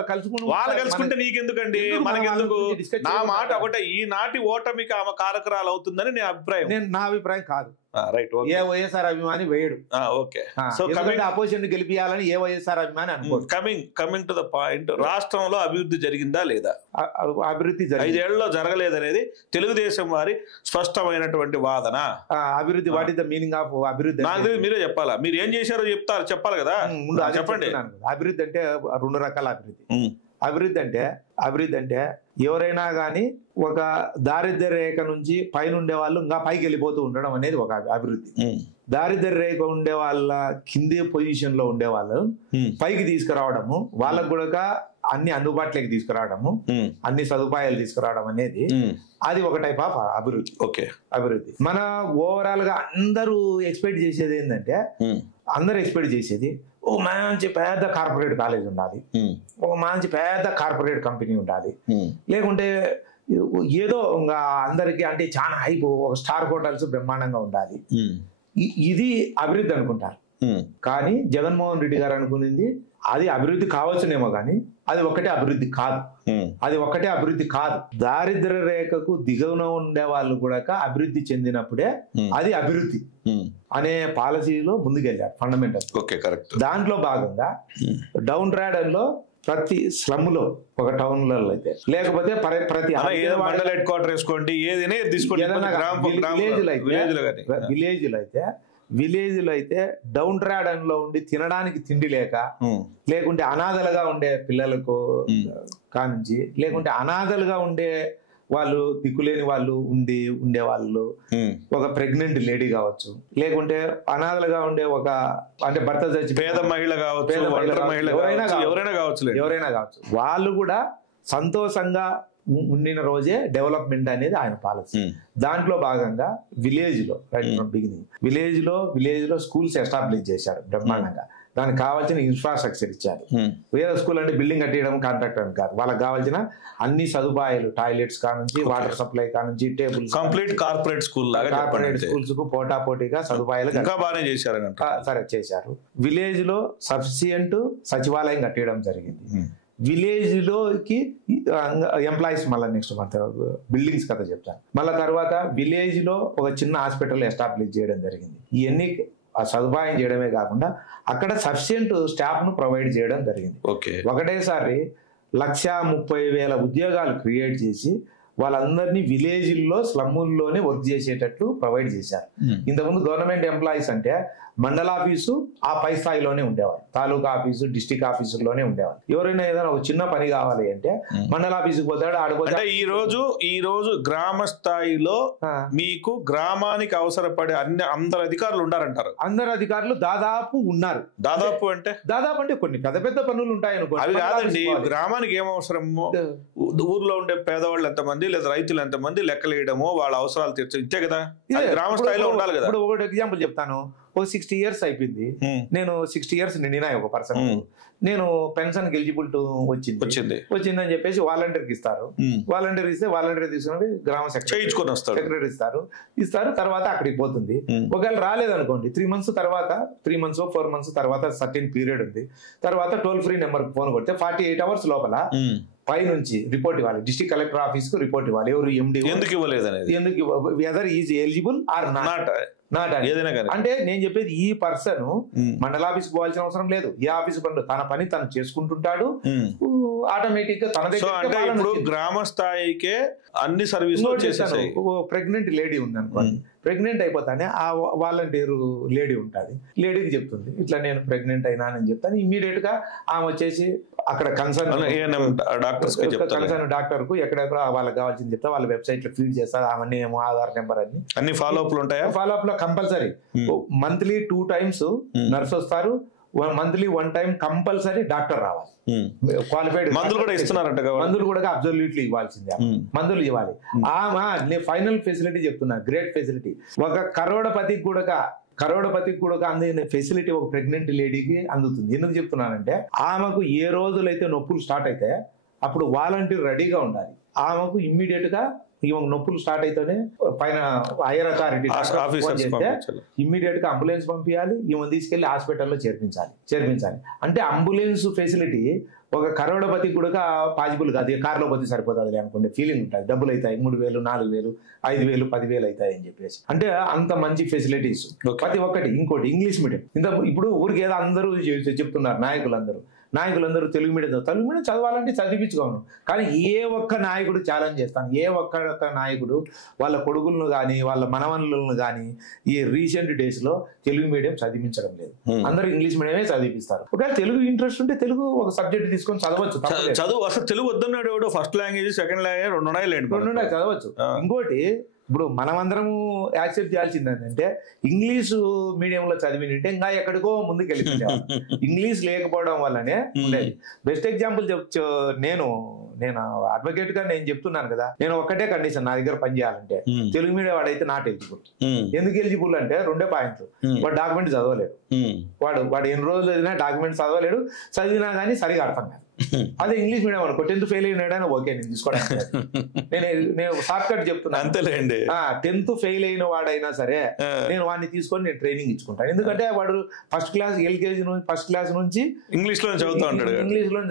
వాళ్ళు కలుసుకుంటే నీకెందుకండి, మనకెందుకు? నా మాట ఒకటే, ఈనాటి ఓటమికి ఆమె కారకురాలు అవుతుందని నీ అభిప్రాయం. నా అభిప్రాయం కాదు. ఏ వైఎస్ఆర్ అభిమాని వేయడు. అపోజిషన్ గెలిపియాలని ఏ వైఎస్ఆర్ అభిమాని అనుకోడు. కమింగ్ టు ద పాయింట్, రాష్ట్రంలో అభివృద్ధి జరిగిందా లేదా? అభివృద్ధి 5 ఏళ్లలో జరగలేదనేది తెలుగుదేశం వారి స్పష్టమైనటువంటి వాదన. అభివృద్ధి, what is the meaning of అభివృద్ధి? నాకు మీరే చెప్పాలా. మీరు ఏం చేశారో చెప్పాలి కదా. చెప్పండి. అభివృద్ధి అంటే 2 రకాల అభివృద్ధి. అభివృద్ధి అంటే ఎవరైనా కానీ ఒక దారిద్ర్య రేఖ నుంచి పైన ఉండే వాళ్ళు ఇంకా పైకి వెళ్ళిపోతూ ఉండడం అనేది ఒక అభివృద్ధి. దారిద్ర్య రేఖ ఉండే వాళ్ళ కింది పొజిషన్ లో ఉండే వాళ్ళు పైకి తీసుకురావడము, వాళ్ళకు కూడా అన్ని అందుబాటులోకి తీసుకురావడము, అన్ని సదుపాయాలు తీసుకురావడం అనేది అది ఒక టైప్ ఆఫ్ అభివృద్ధి. ఓకే, అభివృద్ధి. మన ఓవరాల్ గా అందరూ ఎక్స్పెక్ట్ చేసేది ఏంటంటే అందరు ఎక్స్పెక్ట్ చేసేది ఓ మంచి పెద్ద కార్పొరేట్ కాలేజ్ ఉండాలి, ఒక మంచి పెద్ద కార్పొరేట్ కంపెనీ ఉండాలి, లేకుంటే ఏదో ఇంకా అందరికి అంటే చాలా హైప్ ఒక స్టార్ హోటల్స్ బ్రహ్మాండంగా ఉండాలి. ఇది అభివృద్ధి అనుకుంటారు. కానీ జగన్మోహన్ రెడ్డి గారు అనుకునేది అది అభివృద్ధి కావచ్చునేమో కానీ అది ఒక్కటే అభివృద్ధి కాదు. అది ఒక్కటే అభివృద్ధి కాదు. దారిద్ర్య రేఖకు దిగువన ఉండే వాళ్ళు కూడా అభివృద్ధి చెందినప్పుడే అది అభివృద్ధి అనే పాలసీలో ముందుకెళ్ళారు ఫండమెంటల్. దాంట్లో భాగంగా డౌన్ ట్రాడన్లో ప్రతి స్లమ్ లో ఒక టౌన్లలో అయితే లేకపోతే ప్రతి విలేజ్ లో అయితే డౌన్ ట్రాడన్ లో ఉండి తినడానికి తిండి లేక, లేకుంటే అనాథలుగా ఉండే పిల్లలకు కానించి, లేకుంటే అనాథలుగా ఉండే వాళ్ళు దిక్కులేని వాళ్ళు ఉండే వాళ్ళు, ఒక ప్రెగ్నెంట్ లేడీ కావచ్చు, లేకుంటే అనాథలుగా ఉండే ఒక అంటే భర్త చచ్చి పేద మహిళ కావచ్చు, ఎవరైనా కావచ్చు, వాళ్ళు కూడా సంతోషంగా ఉండిన రోజే డెవలప్మెంట్ అనేది ఆయన పాలసీ. దాంట్లో భాగంగా విలేజ్ లో రైట్ ఫ్రమ్ బిగినింగ్ విలేజ్ లో స్కూల్స్ ఎస్టాబ్లిష్ చేశారు బ్రహ్మాండంగా. దానికి కావాల్సిన ఇన్ఫ్రాస్ట్రక్చర్ ఇచ్చారు. వేరే స్కూల్ అంటే బిల్డింగ్ కట్టేయడం కాంట్రాక్ట్ అని కాదు, వాళ్ళకి కావాల్సిన అన్ని సదుపాయాలు, టాయిలెట్స్ కానుంచి వాటర్ సప్లై కానుంచి టేబుల్స్, కంప్లీట్ కార్పొరేట్ స్కూల్స్ కు పోటాపోటీగా సదుపాయాలు చేశారు. విలేజ్ లో సఫిషియంట్ సచివాలయం కట్టేయడం జరిగింది. విలేజ్ లోకి ఎంప్లాయీస్ మళ్ళీ నెక్స్ట్ మంత్ బిల్డింగ్స్ కథ చెప్తాను. మళ్ళీ తర్వాత విలేజ్ లో ఒక చిన్న హాస్పిటల్ ఎస్టాబ్లిష్ చేయడం జరిగింది. ఇవన్నీ సదుపాయం చేయడమే కాకుండా అక్కడ సఫిషియంట్ స్టాఫ్ ను ప్రొవైడ్ చేయడం జరిగింది. ఒకటేసారి 130,000 ఉద్యోగాలు క్రియేట్ చేసి వాళ్ళందరినీ విలేజ్ల్లో స్లమ్ముల్లోనే వర్క్ చేసేటట్లు ప్రొవైడ్ చేశారు. ఇంతకుముందు గవర్నమెంట్ ఎంప్లాయీస్ అంటే మండల ఆఫీసు ఆ పై స్థాయిలోనే ఉండేవారు, తాలూకా ఆఫీసు డిస్టిక్ ఆఫీసుల్లోనే ఉండేవారు. ఎవరైనా ఏదైనా ఒక చిన్న పని కావాలి అంటే మండల ఆఫీసుకి పోతాడు, ఆడిపోతే. ఈ రోజు గ్రామ స్థాయిలో మీకు గ్రామానికి అవసరపడే అందరు అధికారులు ఉన్నారంటారు. అందరు అధికారులు దాదాపు ఉన్నారు. దాదాపు అంటే కొన్ని పెద్ద పెద్ద పనులు ఉంటాయి అనుకో. అవి కాదండి, గ్రామానికి ఏం అవసరమో ఊర్లో ఉండే పేదవాళ్ళు ఎంతమంది లేదా రైతులు ఎంతమంది లెక్కలేయడమో వాళ్ళ అవసరాలు తీర్చడం ఇంతే కదా, గ్రామ స్థాయిలో ఉండాలి కదా. ఇప్పుడు ఒకటి ఎగ్జాంపుల్ చెప్తాను. ఒక 60 years అయిపోయింది, నేను 60 years నిండినా ఒక పర్సన్, నేను పెన్షన్ ఎలిజిబుల్ వచ్చిందని చెప్పేసి వాలంటీర్కి ఇస్తారు. వాలంటీర్ ఇస్తే వాలంటీర్ తీసుకుని గ్రామ సెక్రటరీ ఇస్తారు. తర్వాత అక్కడికి పోతుంది. ఒకవేళ రాలేదనుకోండి 3 months తర్వాత 3 months 4 months తర్వాత సర్టెన్ పీరియడ్ ఉంది. తర్వాత టోల్ ఫ్రీ నెంబర్ ఫోన్ కొడితే 48 hours లోపల పై నుంచి రిపోర్ట్ ఇవ్వాలి. డిస్ట్రిక్ట్ కలెక్టర్ ఆఫీస్ కు రిపోర్ట్ ఇవ్వాలి. ఎవరు ఎండి ఎందుకు ఇవ్వలేదు అనేది, whether is eligible or not. అంటే నేను చెప్పేది ఈ పర్సన్ మండల ఆఫీస్ పోవాల్సిన అవసరం లేదు. ఏ ఆఫీస్ పనులు తన పని తను చేసుకుంటుంటాడు ఆటోమేటిక్ గా తన దగ్గర. గ్రామ స్థాయికే అన్ని సర్వీసులు చేసేసాయి. ప్రెగ్నెంట్ లేడీ ఉంది అనుకోండి, ప్రెగ్నెంట్ అయిపోతానే ఆ వాలంటీర్ లేడీ ఉంటుంది, లేడీకి చెప్తుంది ఇట్లా నేను ప్రెగ్నెంట్ అయినా అని చెప్తాను. ఇమ్మీడియట్ గా ఆమె వచ్చేసి అక్కడ కన్సర్న్ డాక్టర్ కు ఎక్కడెక్కడ వాళ్ళకి కావాల్సింది చెప్తా, వాళ్ళ వెబ్సైట్ లో ఫీడ్ చేస్తారు. అవన్నీ ఏమో ఆధార్ నెంబర్ అన్ని ఫాలో అప్ ఉంటాయా? ఫాలో అప్ లో కంపల్సరీ మంత్లీ 2 times నర్స్ వస్తారు, మంత్లీ 1 time కంపల్సరీ డాక్టర్ రావాలి. క్వాలిఫైడ్ మందులు కూడా ఇస్తున్నారంట. మందులు కూడా అబ్సల్యూట్లీ ఇవ్వాల్సిందే, మందులు ఇవ్వాలి. నేను ఫైనల్ ఫెసిలిటీ చెప్తున్నా, గ్రేట్ ఫెసిలిటీ. ఒక కరోడపతికి కూడా అందిన ఫెసిలిటీ ఒక ప్రెగ్నెంట్ లేడీకి అందుతుంది. ఎందుకు చెప్తున్నానంటే ఆమెకు ఏ రోజులైతే నొప్పులు స్టార్ట్ అయితే అప్పుడు వాలంటీర్ రెడీగా ఉండాలి. ఆమెకు ఇమ్మీడియట్ గా నొప్పులు స్టార్ట్ అయితేనే పైన హైయర్ అథారిటీ ఇమ్మీడియట్ గా అంబులెన్స్ పంపించాలి, ఈమె తీసుకెళ్లి హాస్పిటల్లో చేర్పించాలి. అంటే అంబులెన్స్ ఫెసిలిటీ ఒక కరోడపతి కూడా పాజిబుల్ కాదు. కార్లో పోతే సరిపోతుంది అనుకుంటే ఫీలింగ్ ఉంటుంది. డబ్బులు అవుతాయి 3,000, 4,000, 5,000, 10,000 అవుతాయి అని చెప్పేసి. అంటే అంత మంచి ఫెసిలిటీస్ ప్రతి ఒక్కటి. ఇంకోటి ఇంగ్లీష్ మీడియం. ఇప్పుడు ఊరికి ఏదో అందరూ చెప్తున్నారు నాయకులందరూ తెలుగు మీడియం చదవాలంటే చదివించుకోను. కానీ ఏ ఒక్క నాయకుడు ఛాలెంజ్ చేస్తాను, ఏ ఒక్క నాయకుడు వాళ్ళ కొడుకులను కానీ వాళ్ళ మనవన్లను కానీ ఈ రీసెంట్ డేస్ లో తెలుగు మీడియం చదివించడం లేదు. అందరూ ఇంగ్లీష్ మీడియమే చదివిస్తారు. ఒకవేళ తెలుగు ఇంట్రెస్ట్ ఉంటే తెలుగు ఒక సబ్జెక్ట్ తీసుకొని చదవచ్చు. చదువు అసలు తెలుగు వద్దన్నాడు. ఫస్ట్ లాంగ్వేజ్, సెకండ్ లాంగ్వేజ్ 2 ఉన్నాయి, చదవచ్చు. ఇంకోటి ఇప్పుడు మనమందరము యాక్సెప్ట్ చేయాల్సింది ఏంటంటే ఇంగ్లీషు మీడియంలో చదివి ఉంటే ఇంకా ఎక్కడికో ముందుకు వెళ్ళిపోయాం. ఇంగ్లీష్ లేకపోవడం వల్లనే ఉండేది. బెస్ట్ ఎగ్జాంపుల్ నేను అడ్వకేట్ గా నేను చెప్తున్నాను కదా, నేను ఒక్కటే కండిషన్ నా దగ్గర పని చేయాలంటే తెలుగు మీడియం వాడైతే నాట్ ఎలిజిబుల్. ఎందుకు ఎలిజిబుల్ అంటే 2 పాయింట్లు. వాడు డాక్యుమెంట్ చదవలేడు, వాడు ఎన్ని రోజులు చదివినా డాక్యుమెంట్ చదవలేడు, చదివినా కానీ సరిగా అర్థం కాదు. అదే ఇంగ్లీష్ మీడియం అనుకో 10th ఫెయిల్ అయినాడని ఓకే నేను తీసుకోవడానికి నేను షార్ట్ కట్ చెప్తున్నా అంతేలేండి. 10th ఫెయిల్ అయిన వాడైనా సరే నేను వాడిని తీసుకొని నేను ట్రైనింగ్ ఇచ్చుకుంటాను. ఎందుకంటే వాడు ఫస్ట్ క్లాస్ ఎల్కేజీ నుంచి ఫస్ట్ క్లాస్ నుంచి ఇంగ్లీష్ లో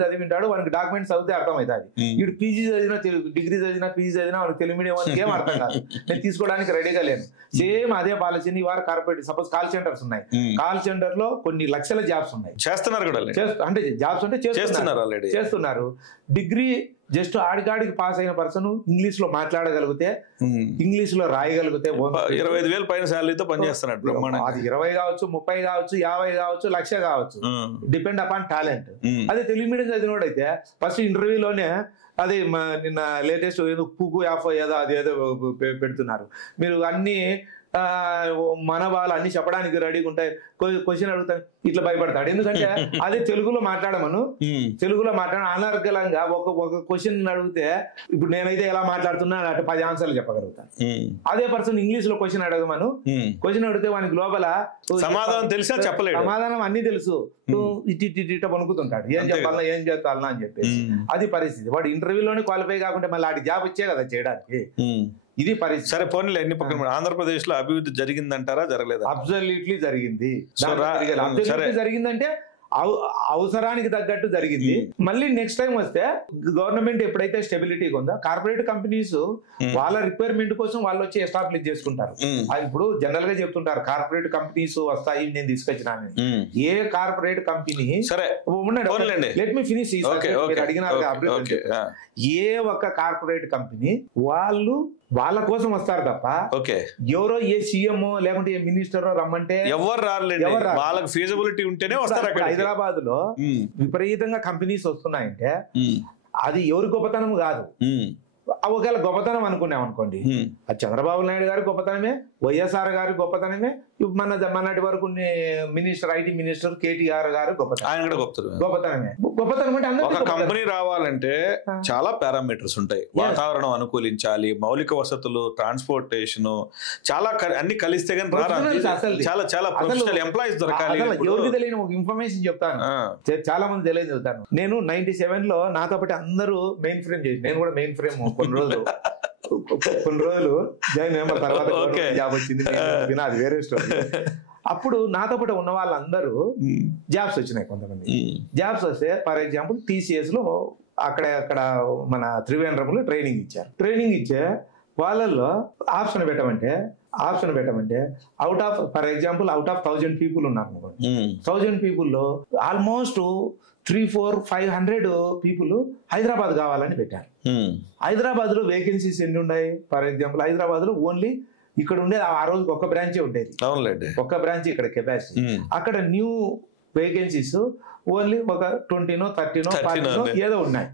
చదివింటాడు. వాడికి డాక్యుమెంట్స్ చదివితే అర్థం అవుతుంది. వీడు పీజీ చదివినా డిగ్రీ చదివినా పీజీ చదివినా వాడికి తెలుగు మీడియం వాళ్ళకి ఏం అర్థం కాదు. నేను తీసుకోవడానికి రెడీగా లేను. సేమ్ అదే పాలసీని వారు కార్పొరేట్ సపోజ్ కాల్ సెంటర్స్ ఉన్నాయి, కాల్ సెంటర్ లో కొన్ని లక్షల జాబ్స్ ఉన్నాయి, చేస్తున్నారు కూడా. అంటే జాబ్స్ అంటే చేస్తున్నారు. డిగ్రీ జస్ట్ ఆడికాడికి పాస్ అయిన పర్సన్ ఇంగ్లీష్ లో మాట్లాడగలిగితే, ఇంగ్లీష్ లో రాయగలిగితే 25,000 పైన శాలరీతో పనిచేస్తున్నాడు. అది 20 కావచ్చు, 30 కావచ్చు, 50 కావచ్చు, 1,00,000 కావచ్చు, డిపెండ్ అపాన్ టాలెంట్. అదే తెలుగు మీడియం చదివినోడైతే ఫస్ట్ ఇంటర్వ్యూలోనే అదే నిన్న లేటెస్ట్ ఏదో పూకు యాఫో ఏదో అదేదో పెడుతున్నారు. మీరు అన్ని మన వాళ్ళు అన్ని చెప్పడానికి రెడీగా ఉంటాయి, క్వశ్చన్ అడుగుతాను ఇట్లా భయపడతాడు. ఎందుకంటే అదే తెలుగులో మాట్లాడమను, తెలుగులో అనర్గళంగా ఒక క్వశ్చన్ అడిగితే ఇప్పుడు నేనైతే ఎలా మాట్లాడుతున్నా అంటే 10 ఆన్సర్లు చెప్పగలుగుతాను. అదే పర్సన్ ఇంగ్లీష్ లో క్వశ్చన్ అడగమను, క్వశ్చన్ అడిగితే వానికి లోపల సమాధానం తెలిసా చెప్పలేదు, సమాధానం అన్ని తెలుసు, ఇట పలుకుతుంటాడు ఏం చెప్పాలన్నా ఏం చేస్తాలన్నా అని చెప్పేసి. అది పరిస్థితి. వాడు ఇంటర్వ్యూలోనే క్వాలిఫై కాకుంటే మళ్ళీ వాడి జాబ్ వచ్చే కదా చేయడానికి. ఇది పరిస్థితి. సరే పోనీ ఎన్ని పక్కన ఆంధ్రప్రదేశ్ లో అభివృద్ధి జరిగిందంటారా జరగలేదు? అబ్సల్యూట్లీ జరిగింది. జరిగిందంటే అవసరానికి తగ్గట్టు జరిగింది. మళ్ళీ నెక్స్ట్ టైం వస్తే గవర్నమెంట్ ఎప్పుడైతే స్టెబిలిటీగా ఉందో కార్పొరేట్ కంపెనీస్ వాళ్ళ రిక్వైర్మెంట్ కోసం వాళ్ళు వచ్చి ఎస్టాబ్లిష్ చేసుకుంటారు. ఇప్పుడు జనరల్ గా చెప్తుంటారు కార్పొరేట్ కంపెనీస్ వస్తాయి నేను తీసుకొచ్చినాను. ఏ corporate company let me finish అడిగినారు. ఏ ఒక్క కార్పొరేట్ కంపెనీ వాళ్ళ కోసం వస్తారు తప్ప ఎవరో ఏ సీఎం లేకుంటే ఏ మినిస్టర్ రమ్మంటే ఎవరు రాలేదు. వాళ్ళకి ఫీజిబిలిటీ ఉంటేనే వస్తారు. హైదరాబాద్ లో విపరీతంగా కంపెనీస్ వస్తున్నాయంటే అది ఎవరి గొప్పతనం కాదు. ఒకవేళ గొప్పతనం అనుకున్నాం అనుకోండి, అది చంద్రబాబు నాయుడు గారి గొప్పతనమే, వైఎస్ఆర్ గారి గొప్పతనమే, మొన్నటి వరకు మినిస్టర్ ఐటీ మినిస్టర్ కేటీఆర్ గారు గొప్పతనమే. గొప్పతనం అంటే ఒక కంపెనీ రావాలంటే చాలా పారామీటర్స్ ఉంటాయి. వాతావరణం అనుకూలించాలి, మౌలిక వసతులు, ట్రాన్స్పోర్టేషన్, చాలా అన్ని కలిస్తే కానీ చాలా చాలా ప్రొఫెషనల్ ఎంప్లాయీస్ దొరకాలి. ఎవరికి తెలియని ఒక ఇన్ఫర్మేషన్ చెప్తాను, చాలా మంది తెలియదు చెప్తాను. నేను 97 లో నాతో పాటు అందరూ మెయిన్ ఫ్రేమ్ చేసి, నేను కూడా మెయిన్ ఫ్రేమ్ కొన్ని రోజులు జాయిన్ అయ్యా, తర్వాత జాబ్ వచ్చింది, అది వేరే స్టోరీ. అప్పుడు నాతో పాటు ఉన్న వాళ్ళందరూ జాబ్స్ వచ్చినాయి. కొంతమంది జాబ్స్ వస్తే ఫర్ ఎగ్జాంపుల్ TCS లో అక్కడ మన త్రివేంద్రంలో ట్రైనింగ్ ఇచ్చారు. ట్రైనింగ్ ఇచ్చే వాళ్ళల్లో ఆప్షన్ పెట్టమంటే out of for example 1000 people ఉన్నారు అనుకోండి. 1000 పీపుల్లో ఆల్మోస్ట్ 300-500 పీపుల్ హైదరాబాద్ కావాలని పెట్టారు. హైదరాబాద్ లో వేకెన్సీస్ ఎన్ని ఉన్నాయి? ఫర్ ఎగ్జాంపుల్ హైదరాబాద్ లో ఓన్లీ ఇక్కడ ఉండేది ఆ రోజుకి ఒక్క బ్రాంచే ఉండేది, ఒక్క బ్రాంచ్ ఇక్కడ కెపాసిటీ. అక్కడ న్యూ వేకెన్సీస్ ఓన్లీ ఒక 20నో 30నో 40నో ఏదో ఉన్నాయి.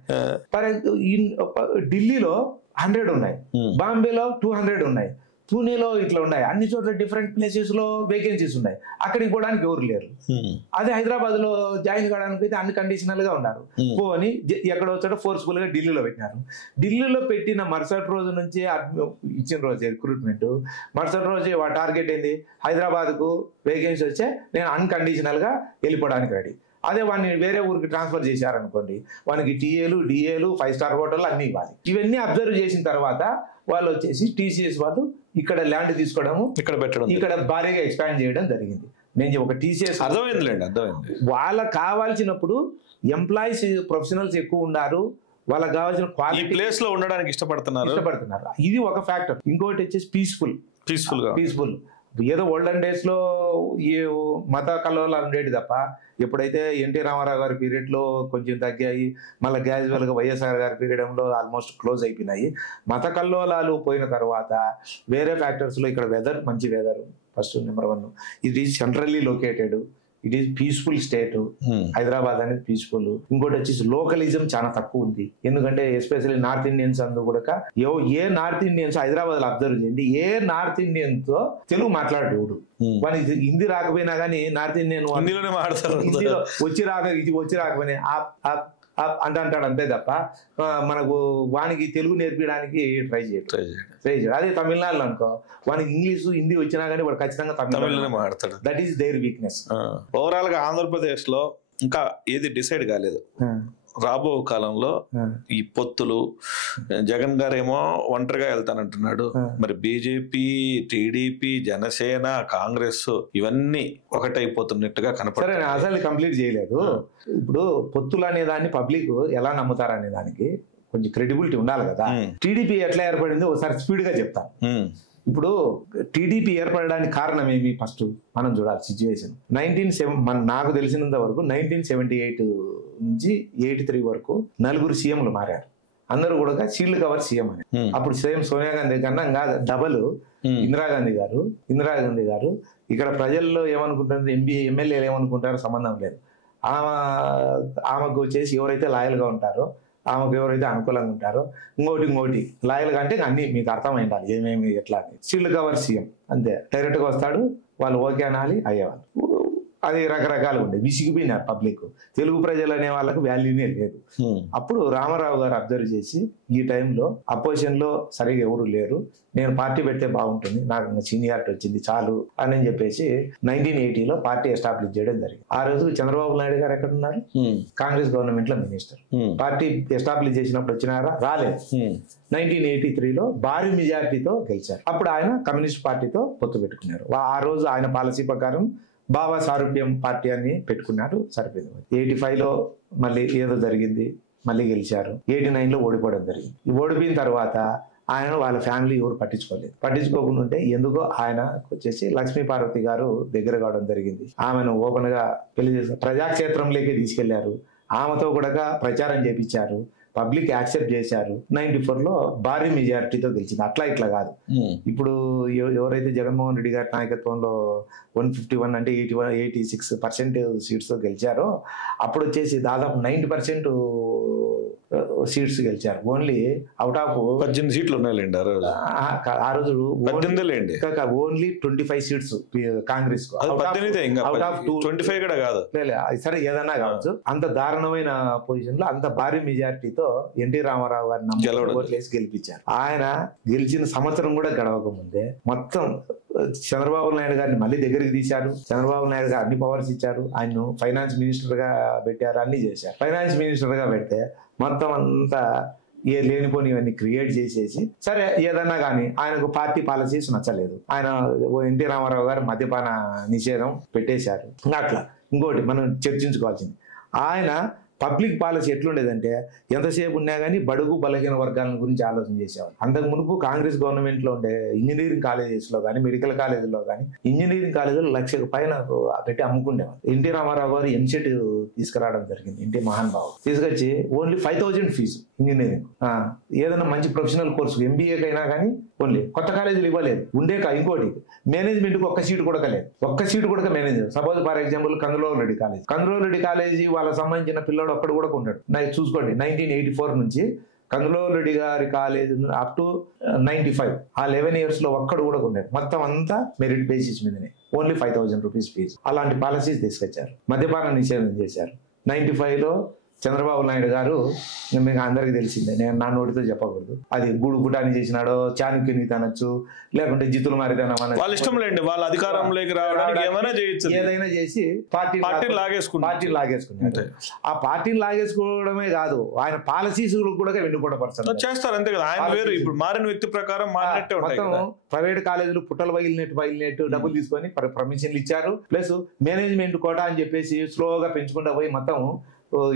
ఢిల్లీలో 100 ఉన్నాయి, బాంబేలో 200 ఉన్నాయి, పూణేలో ఇట్లా ఉన్నాయి. అన్ని చోట్ల డిఫరెంట్ ప్లేసెస్ లో వేకెన్సీస్ ఉన్నాయి. అక్కడికి పోవడానికి ఎవరు లేరు. అదే హైదరాబాద్ లో జాయిన్ కావడానికి అయితే అన్ని కండిషనల్ గా ఉన్నారు. పోని ఎక్కడ వచ్చాడో ఫోర్స్ఫుల్ గా ఢిల్లీలో పెట్టినారు. ఢిల్లీలో పెట్టిన మరుసటి రోజు నుంచి ఇచ్చిన రోజే రిక్రూట్మెంట్, మరుసటి రోజే టార్గెట్ ఏంది? హైదరాబాద్ కు వేకెన్సీ వచ్చే నేను అన్కండిషనల్ గా వెళ్ళిపోవడానికి రెడీ. అదే వాడిని వేరే ఊరికి ట్రాన్స్ఫర్ చేశారనుకోండి, వానికి టీఏలు డిఏలు 5-star హోటల్ అన్ని ఇవ్వాలి. ఇవన్నీ అబ్జర్వ్ చేసిన తర్వాత వాళ్ళు వచ్చేసి TCS వాళ్ళు ఇక్కడ ల్యాండ్ తీసుకోవడము, ఇక్కడ పెట్టడం, ఇక్కడ భారీగా ఎక్స్పాండ్ చేయడం జరిగింది. నేను ఒక TCS అర్థమైంది. వాళ్ళకి కావాల్సినప్పుడు ఎంప్లాయీస్ ప్రొఫెషనల్స్ ఎక్కువ ఉన్నారు, వాళ్ళకి కావాల్సిన క్వాలిటీ ప్లేస్ లో ఉండడానికి ఇష్టపడుతున్నారు. ఇది ఒక ఫ్యాక్టర్. ఇంకోటి వచ్చేసి పీస్ఫుల్. ఏదో ఓల్డెన్ డేస్ లో ఈ మత కల్లోలాలు ఉండేది తప్ప, ఎప్పుడైతే ఎన్టీ రామారావు గారి పీరియడ్ లో కొంచెం తగ్గాయి, మళ్ళీ గ్యాజువల్ గా వైఎస్ఆర్ గారి పీరియడ్ లో ఆల్మోస్ట్ క్లోజ్ అయిపోయినాయి. మత కల్లోలాలు పోయిన తర్వాత వేరే ఫ్యాక్టర్స్ లో ఇక్కడ వెదర్ మంచి వెదర్ ఫస్ట్ నెంబర్ 1. ఇది centrally located, it is peaceful state. Hyderabad అనేది పీస్ఫుల్. ఇంకోటి వచ్చేసి లోకలిజం చాలా తక్కువ ఉంది. ఎందుకంటే ఎస్పెషల్లీ నార్త్ ఇండియన్స్ అందు కూడా ఏ నార్త్ ఇండియన్స్ హైదరాబాద్ లో అబ్జర్వ్ చేయండి, ఏ నార్త్ ఇండియన్ తో తెలుగు మాట్లాడేవాడు వానికి హిందీ రాకపోయినా కానీ నార్త్ ఇండియన్ హిందీలో వచ్చి రాకపోయినా అంటాడు అంతే తప్ప మనకు వానికి తెలుగు నేర్పించడానికి ట్రై చేయడు. అదే తమిళనాడులో అనుకో వానికి ఇంగ్లీషు హిందీ వచ్చినా కానీ వాడు ఖచ్చితంగా తమిళ మాట్లాడతాడు. That is there weakness. Overall గా ఆంధ్రప్రదేశ్ లో ఇంకా ఏది డిసైడ్ కాలేదు. రాబో కాలంలో ఈ పొత్తులు, జగన్ గారేమో ఒంటరిగా వెళ్తానంటున్నాడు. మరి బీజేపీ, టీడీపీ, జనసేన, కాంగ్రెస్ ఇవన్నీ ఒకటైపోతున్నట్టుగా కనపడుతుంది. అసలు కంప్లీట్ చేయలేదు. ఇప్పుడు పొత్తులు అనే దాన్ని పబ్లిక్ ఎలా నమ్ముతారనే దానికి కొంచెం క్రెడిబిలిటీ ఉండాలి కదా. టీడీపీ ఎట్లా ఏర్పడిందో ఒకసారి స్పీడ్ గా చెప్తాను. ఇప్పుడు టీడీపీ ఏర్పడడానికి కారణం ఏమి ఫస్ట్ మనం చూడాలి సిచ్యువేషన్. నాకు తెలిసినంత వరకు 1978 నుంచి 83 వరకు 4 సీఎంలు మారారు. అందరూ కూడా షీల్డ్ కవర్ సీఎం అని. అప్పుడు సీఎం సోనియా గాంధీ కన్నా డబల్ ఇందిరాగాంధీ గారు. ఇక్కడ ప్రజల్లో ఏమనుకుంటారు, ఎమ్మెల్యేలు ఏమనుకుంటారో సంబంధం లేదు. ఆమెకు వచ్చేసి ఎవరైతే లాయల్గా ఉంటారో, ఆమెకు ఎవరైతే అనుకూలంగా ఉంటారో, ఇంకోటి లాయల్గా అంటే అన్ని మీకు అర్థమై ఉండాలి ఏమేమి ఎట్లా అని. షీల్డ్ కవర్ సీఎం అంతే, డైరెక్ట్గా వస్తాడు, వాళ్ళు ఓకే అనాలి, అయ్యేవాళ్ళు. అది రకరకాలు ఉండే. విసిగిపోయినారు పబ్లిక్. తెలుగు ప్రజలు అనే వాళ్ళకు వాల్యూనే లేదు. అప్పుడు రామారావు గారు అబ్జర్వ్ చేసి ఈ టైంలో అపోజిషన్ లో సరిగా ఎవరు లేరు, నేను పార్టీ పెడితే బాగుంటుంది, నాకు సీనియారిటీ వచ్చింది చాలు అని చెప్పేసి 1980లో పార్టీ ఎస్టాబ్లిష్ చేయడం జరిగింది. ఆ రోజు చంద్రబాబు నాయుడు గారు ఎక్కడ ఉన్నారు? కాంగ్రెస్ గవర్నమెంట్ లో మినిస్టర్. పార్టీ ఎస్టాబ్లిష్ చేసినప్పుడు వచ్చినారా? రాలేదు. 1983లో భారీ మెజారిటీతో గెలిచారు. అప్పుడు ఆయన కమ్యూనిస్ట్ పార్టీతో పొత్తు పెట్టుకున్నారు. ఆ రోజు ఆయన పాలసీ ప్రకారం బాబా సారూప్యం పార్టీ అని పెట్టుకున్నారు. సరిపోయింది. 85లో మళ్ళీ ఏదో జరిగింది, మళ్ళీ గెలిచారు. 89లో ఓడిపోవడం జరిగింది. ఓడిపోయిన తర్వాత ఆయన వాళ్ళ ఫ్యామిలీ ఎవరు పట్టించుకోకుండా ఉంటే ఎందుకో ఆయన వచ్చేసి లక్ష్మీ పార్వతి గారు దగ్గర కావడం జరిగింది. ఆమెను ఓపెన్ గా పెళ్లి చేసి ప్రజాక్షేత్రంలోకి తీసుకెళ్లారు. ఆమెతో కూడా ప్రచారం చేపించారు. పబ్లిక్ యాక్సెప్ట్ చేశారు. 94లో భారీ మెజారిటీతో గెలిచింది. అట్లా ఇట్లా కాదు. ఇప్పుడు ఎవరైతే జగన్మోహన్ రెడ్డి గారి నాయకత్వంలో 151 అంటే 86% సీట్స్ తో గెలిచారో అప్పుడు వచ్చేసి దాదాపు 90% సీట్స్ గెలిచారు. ఓన్లీ అవుట్ ఆఫ్ 18 సీట్లు ఉన్నాయండి ఆ రోజు. ఓన్లీ 25 సీట్స్ కాంగ్రెస్ కు, అవుట్ ఆఫ్ 25 కూడా కాదు. సరే ఏదన్నా కావచ్చు. అంత దారుణమైన పొజిషన్ లో అంత భారీ మెజారిటీతో ఎన్టీ రామారావు గారిని ఓట్లేసి గెలిపించారు. ఆయన గెలిచిన సంవత్సరం కూడా గడవక ముందే మొత్తం చంద్రబాబు నాయుడు గారిని మళ్ళీ దగ్గరికి తీశారు. చంద్రబాబు నాయుడు గారు అన్ని పవర్స్ ఇచ్చారు. ఆయన్ను ఫైనాన్స్ మినిస్టర్ గా పెట్టారు, అన్ని చేశారు. ఫైనాన్స్ మినిస్టర్ గా పెడితే మొత్తం అంతా లేనిపోనివన్నీ క్రియేట్ చేసేసి, సరే ఏదన్నా కానీ ఆయనకు పార్టీ పాలసీస్ నచ్చలేదు. ఆయన ఎన్టీ రామారావు గారు మద్యపాన నిషేధం పెట్టేశారు. అట్లా ఇంకోటి మనం చర్చించుకోవాల్సింది, ఆయన పబ్లిక్ పాలసీ ఎట్లుండేదంటే ఎంతసేపు ఉన్నా కానీ బడుగు బలహీన వర్గాల గురించి ఆలోచన చేసేవాళ్ళు. అంతకు మునుపు కాంగ్రెస్ గవర్నమెంట్ లో ఉండే ఇంజనీరింగ్ కాలేజెస్ లో కానీ, మెడికల్ కాలేజీలో కానీ, ఇంజనీరింగ్ కాలేజీలో 1,00,000 పైన పెట్టి అమ్ముకుండేవాళ్ళు. ఎన్టీ రామారావు గారు ఎంసెట్ తీసుకురావడం జరిగింది. ఎన్టీ మహాన్ బాబు తీసుకొచ్చి ఓన్లీ 5,000 ఫీజు ఇంజనీరింగ్. ఏదైనా మంచి ప్రొఫెషనల్ కోర్సు ఎంబీఏకైనా కానీ ఓన్లీ. కొత్త కాలేజీలు ఇవ్వలేదు. ఇంకోటి మేనేజ్మెంట్ కు ఒక్క సీటు కూడా లేదు. ఒక్క సీటు కూడా manager. Suppose for example Kanduluru Reddy college వాళ్ళకి సంబంధించిన పిల్లడు ఒక్కడు కూడా ఉంటాడు. చూసుకోండి 1984 నుంచి కందులూరు రెడ్డి గారి కాలేజ్ అప్ టు 95 ఆ 11 years లో ఒక్కడు కూడా ఉన్నాడు. మొత్తం అంతా మెరిట్ బేసిస్ మీదనే. Only 5,000 rupees fee. అలాంటి పాలసీస్ తీసుకొచ్చారు. మద్యపాన నిషేధం చేశారు. 95లో చంద్రబాబు నాయుడు గారు, మీకు అందరికీ తెలిసిందే, నేను నా నోటితో చెప్పకూడదు, అది గూడు గుటాన్ని చేసినాడో చాణక్యుని తనొచ్చు, లేకుంటే జిత్తులు మారితనం వాళ్ళ ఇష్టం లేండి. వాళ్ళ అధికారంలోకి రావడానికి ఏదైనా చేసి పార్టీని లాగేసుకున్నాడు. ఆ పార్టీని లాగేసుకోవడమే కాదు, ఆయన పాలసీస్ కూడా వెన్నుపోటపరచారు చేస్తారు. అంతే కదా. ఆయన వేరు, ఇప్పుడు మారిన వ్యక్తి ప్రకారం మారినట్టే ఉంటాయి. ప్రైవేట్ కాలేజీలు పుట్టలు పగిలినట్టు డబ్బులు తీసుకొని పర్మిషన్లు ఇచ్చారు. ప్లస్ మేనేజ్మెంట్ కోటా అని చెప్పేసి స్లోగా పెంచుకుంటూ పోయి మొత్తం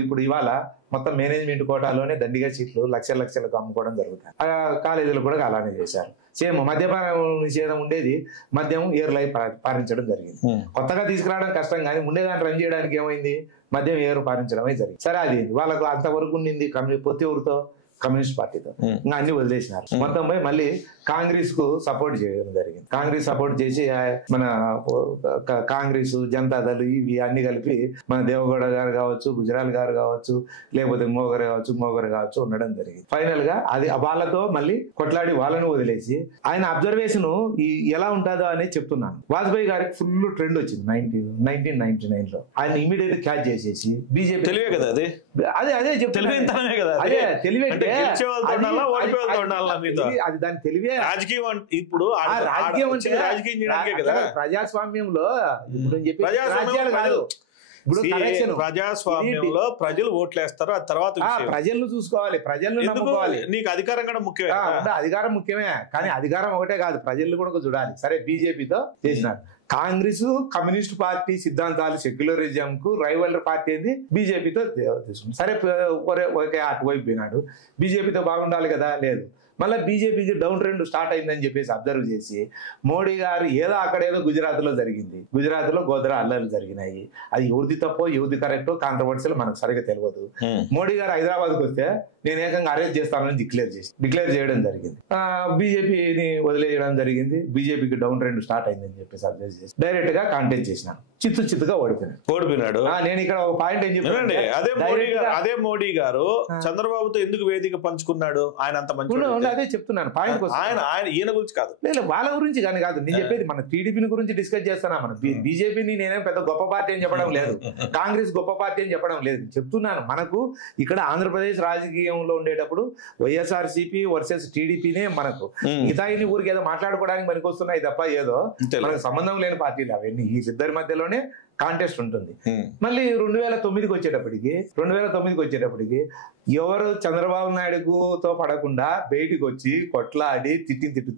ఇప్పుడు ఇవాళ మొత్తం మేనేజ్మెంట్ కోటాలోనే దండిగా సీట్లు లక్షలకు అమ్ముకోవడం జరుగుతాయి. ఆ కాలేజీలు కూడా అలానే చేశారు. సేమ్ మద్యపాన నిషేధం ఉండేది, మద్యం ఏర్ లైఫ్ పారించడం జరిగింది. కొత్తగా తీసుకురావడం కష్టం, కానీ ఉండేదాన్ని రన్ చేయడానికి ఏమైంది, మద్యం ఏరు పారించడమే జరిగింది. సరే అది వాళ్ళకు అంతవరకు ఉండింది పొత్తి ఊరితో కమ్యూనిస్ట్ పార్టీతో, ఇంకా అన్ని వదిలేసినారు. మొత్తం పోయి మళ్ళీ కాంగ్రెస్ కు సపోర్ట్ చేయడం జరిగింది. కాంగ్రెస్ సపోర్ట్ చేసి మన కాంగ్రెస్ జనతాదళ్ ఇవి అన్ని కలిపి మన దేవగౌడ గారు కావచ్చు, గుజరాల్ గారు కావచ్చు, లేకపోతే మోగర్ కావచ్చు ఉండడం జరిగింది. ఫైనల్ గా అది వాళ్ళతో మళ్ళీ కొట్లాడి వాళ్ళను వదిలేసి ఆయన అబ్జర్వేషన్ ఎలా ఉంటుందో అనేది చెప్తున్నాను. వాజ్పేయి గారికి ఫుల్ ట్రెండ్ వచ్చింది 1999 లో. ఆయన ఇమీడియట్ క్యాచ్ చేసేసి బీజేపీ తెలివే కదా అది దాని తెలివే. రాజకీయం ఇప్పుడు రాజకీయం అంటే ప్రజాస్వామ్యంలో రాజ్యాలు కాదు. ప్రజాస్వామ్యంలో ప్రజలు ఓట్లేస్తారు, ఆ తర్వాత ప్రజలను చూసుకోవాలి, ప్రజలను నమ్ముకోవాలి. నీకు అధికారం కూడా ముఖ్యమే. అధికారం ముఖ్యమే, కానీ అధికారం ఒకటే కాదు, ప్రజలు కూడా చూడాలి. సరే బీజేపీతో చేసినారు. కాంగ్రెస్ కమ్యూనిస్ట్ పార్టీ సిద్ధాంతాలు సెక్యులరిజం కు రైవల్ పార్టీ ఏంది బీజేపీతో తీసుకుంది. సరే ఒకే అటువైపు పోయినాడు. బీజేపీతో బాగుండాలి కదా, లేదు. మళ్ళీ బీజేపీకి డౌన్ ట్రెండ్ స్టార్ట్ అయిందని చెప్పేసి అబ్జర్వ్ చేసి మోడీ గారు ఏదో అక్కడేదో గుజరాత్ లో జరిగింది, గుజరాత్ లో గోద్రా అల్లర్లు జరిగినాయి. అది ఎవరిది తప్పో ఎవరిది కరెక్టో కాంట్రవర్సీలు మనకు సరిగ్గా తెలియదు. మోడీ గారు హైదరాబాద్కి వస్తే నేను ఏకంగా అరెస్ట్ చేస్తానని డిక్లేర్ చేయడం జరిగింది. బీజేపీని వదిలేయడం జరిగింది. బీజేపీకి డౌన్ ట్రెండ్ స్టార్ట్ అయిందని చెప్పేసి అబ్జర్వ్ చేసి డైరెక్ట్ గా కాంటెస్ట్ చేసినాను. చిత్తుగా ఓడిపోయినాడు. నేను ఇక్కడ ఒక పాయింట్ ఏం చెప్పాను, అదే మోడీ గారు చంద్రబాబుతో ఎందుకు వేదిక పంచుకున్నాడు? ఆయన అంత మంచి అదే చెప్తున్నాను పాయింట్. ఈయన గురించి కాదు, లేదు వాళ్ళ గురించి కానీ కాదు నేను చెప్పేది. మన టీడీపీని గురించి డిస్కస్ చేస్తున్నా. మనం బీజేపీని నేనేం పెద్ద గొప్ప పార్టీ అని చెప్పడం లేదు, కాంగ్రెస్ గొప్ప పార్టీ అని చెప్పడం లేదు. చెప్తున్నాను మనకు ఇక్కడ ఆంధ్రప్రదేశ్ రాజకీయంలో ఉండేటప్పుడు వైఎస్ఆర్సీపీ వర్సెస్ టీడీపీనే మనకు. మిగతాయిని ఊరికి ఏదో మాట్లాడుకోవడానికి మనకు వస్తున్నాయి తప్ప ఏదో మనకు సంబంధం లేని పార్టీలు అవన్నీ. ఈ ఇద్దరి మధ్యలోనే కాంటెస్ట్ ఉంటుంది. మళ్ళీ 2009కి వచ్చేటప్పటికి ఎవరు చంద్రబాబు నాయుడుతో పడకుండా బయటికి వచ్చి కొట్లాడి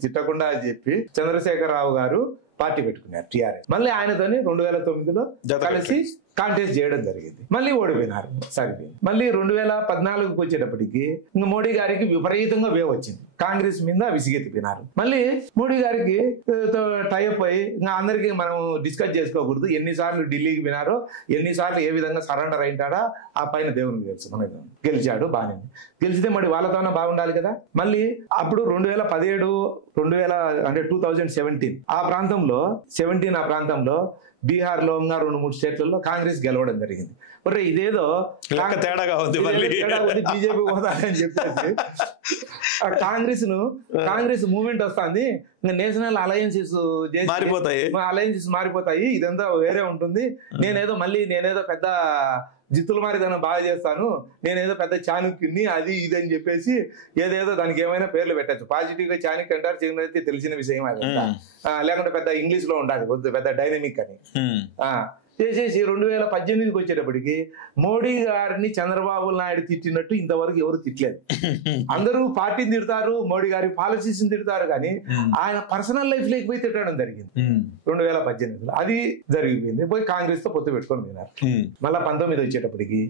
తిట్టకుండా అని చెప్పి చంద్రశేఖరరావు గారు పార్టీ పెట్టుకున్నారు టీఆర్ఎస్. మళ్ళీ ఆయనతోని 2009లో కలిసి కాంటెస్ట్ చేయడం జరిగింది. మళ్ళీ ఓడిపోయినారు, సరిపోయింది. మళ్ళీ 2014కి వచ్చేటప్పటికి ఇంకా మోడీ గారికి విపరీతంగా వేవ్ వచ్చింది, కాంగ్రెస్ మీద విసిగెత్తిపోయినారు. మళ్ళీ మోడీ గారికి టైప్ అయ్యి ఇంకా అందరికీ మనం డిస్కస్ చేసుకోకూడదు, ఎన్నిసార్లు ఢిల్లీకి పోయినారో, ఎన్నిసార్లు ఏ విధంగా సరెండర్ అయింటాడా ఆ పైన దేవునికి తెలుసు. మనకు గెలిచాడు, బాగానే గెలిచితే మరి వాళ్ళతోనే బాగుండాలి కదా. మళ్ళీ అప్పుడు 2017 ఆ ప్రాంతంలో బీహార్ లో ఇంకా 2-3 స్టేట్లలో కాంగ్రెస్ గెలవడం జరిగింది. మరి ఇదేదో తేడాగా ఉంది, బీజేపీ పోతారని చెప్పేసి కాంగ్రెస్ మూవ్మెంట్ వస్తుంది, ఇంకా నేషనల్ అలయన్సెస్ మారిపోతాయి, ఇదంతా వేరే ఉంటుంది. నేనేదో పెద్ద జిత్తుల మారిదనం బాగా చేస్తాను, నేనేదో పెద్ద చాణుక్యుని అది ఇది అని చెప్పేసి ఏదేదో దానికి ఏమైనా పేర్లు పెట్టచ్చు. పాజిటివ్ గా చాణుక్య అంటారు, చిన్నది తెలిసిన విషయం అది. లేకుంటే పెద్ద ఇంగ్లీష్ లో ఉండాలి, పెద్ద డైనమిక్ అని చేసేసి 2018కి వచ్చేటప్పటికి మోడీ గారిని చంద్రబాబు నాయుడు తిట్టినట్టు ఇంతవరకు ఎవరు తిట్టలేదు. అందరూ పార్టీని తిడతారు, మోడీ గారి పాలసీస్ తిడతారు, కానీ ఆయన పర్సనల్ లైఫ్ లోకి పోయి తిట్టడం జరిగింది 2018లో. అది జరిగిపోయింది. పోయి కాంగ్రెస్ తో పొత్తు పెట్టుకొని పోయినారు. మళ్ళీ 19 వచ్చేటప్పటికి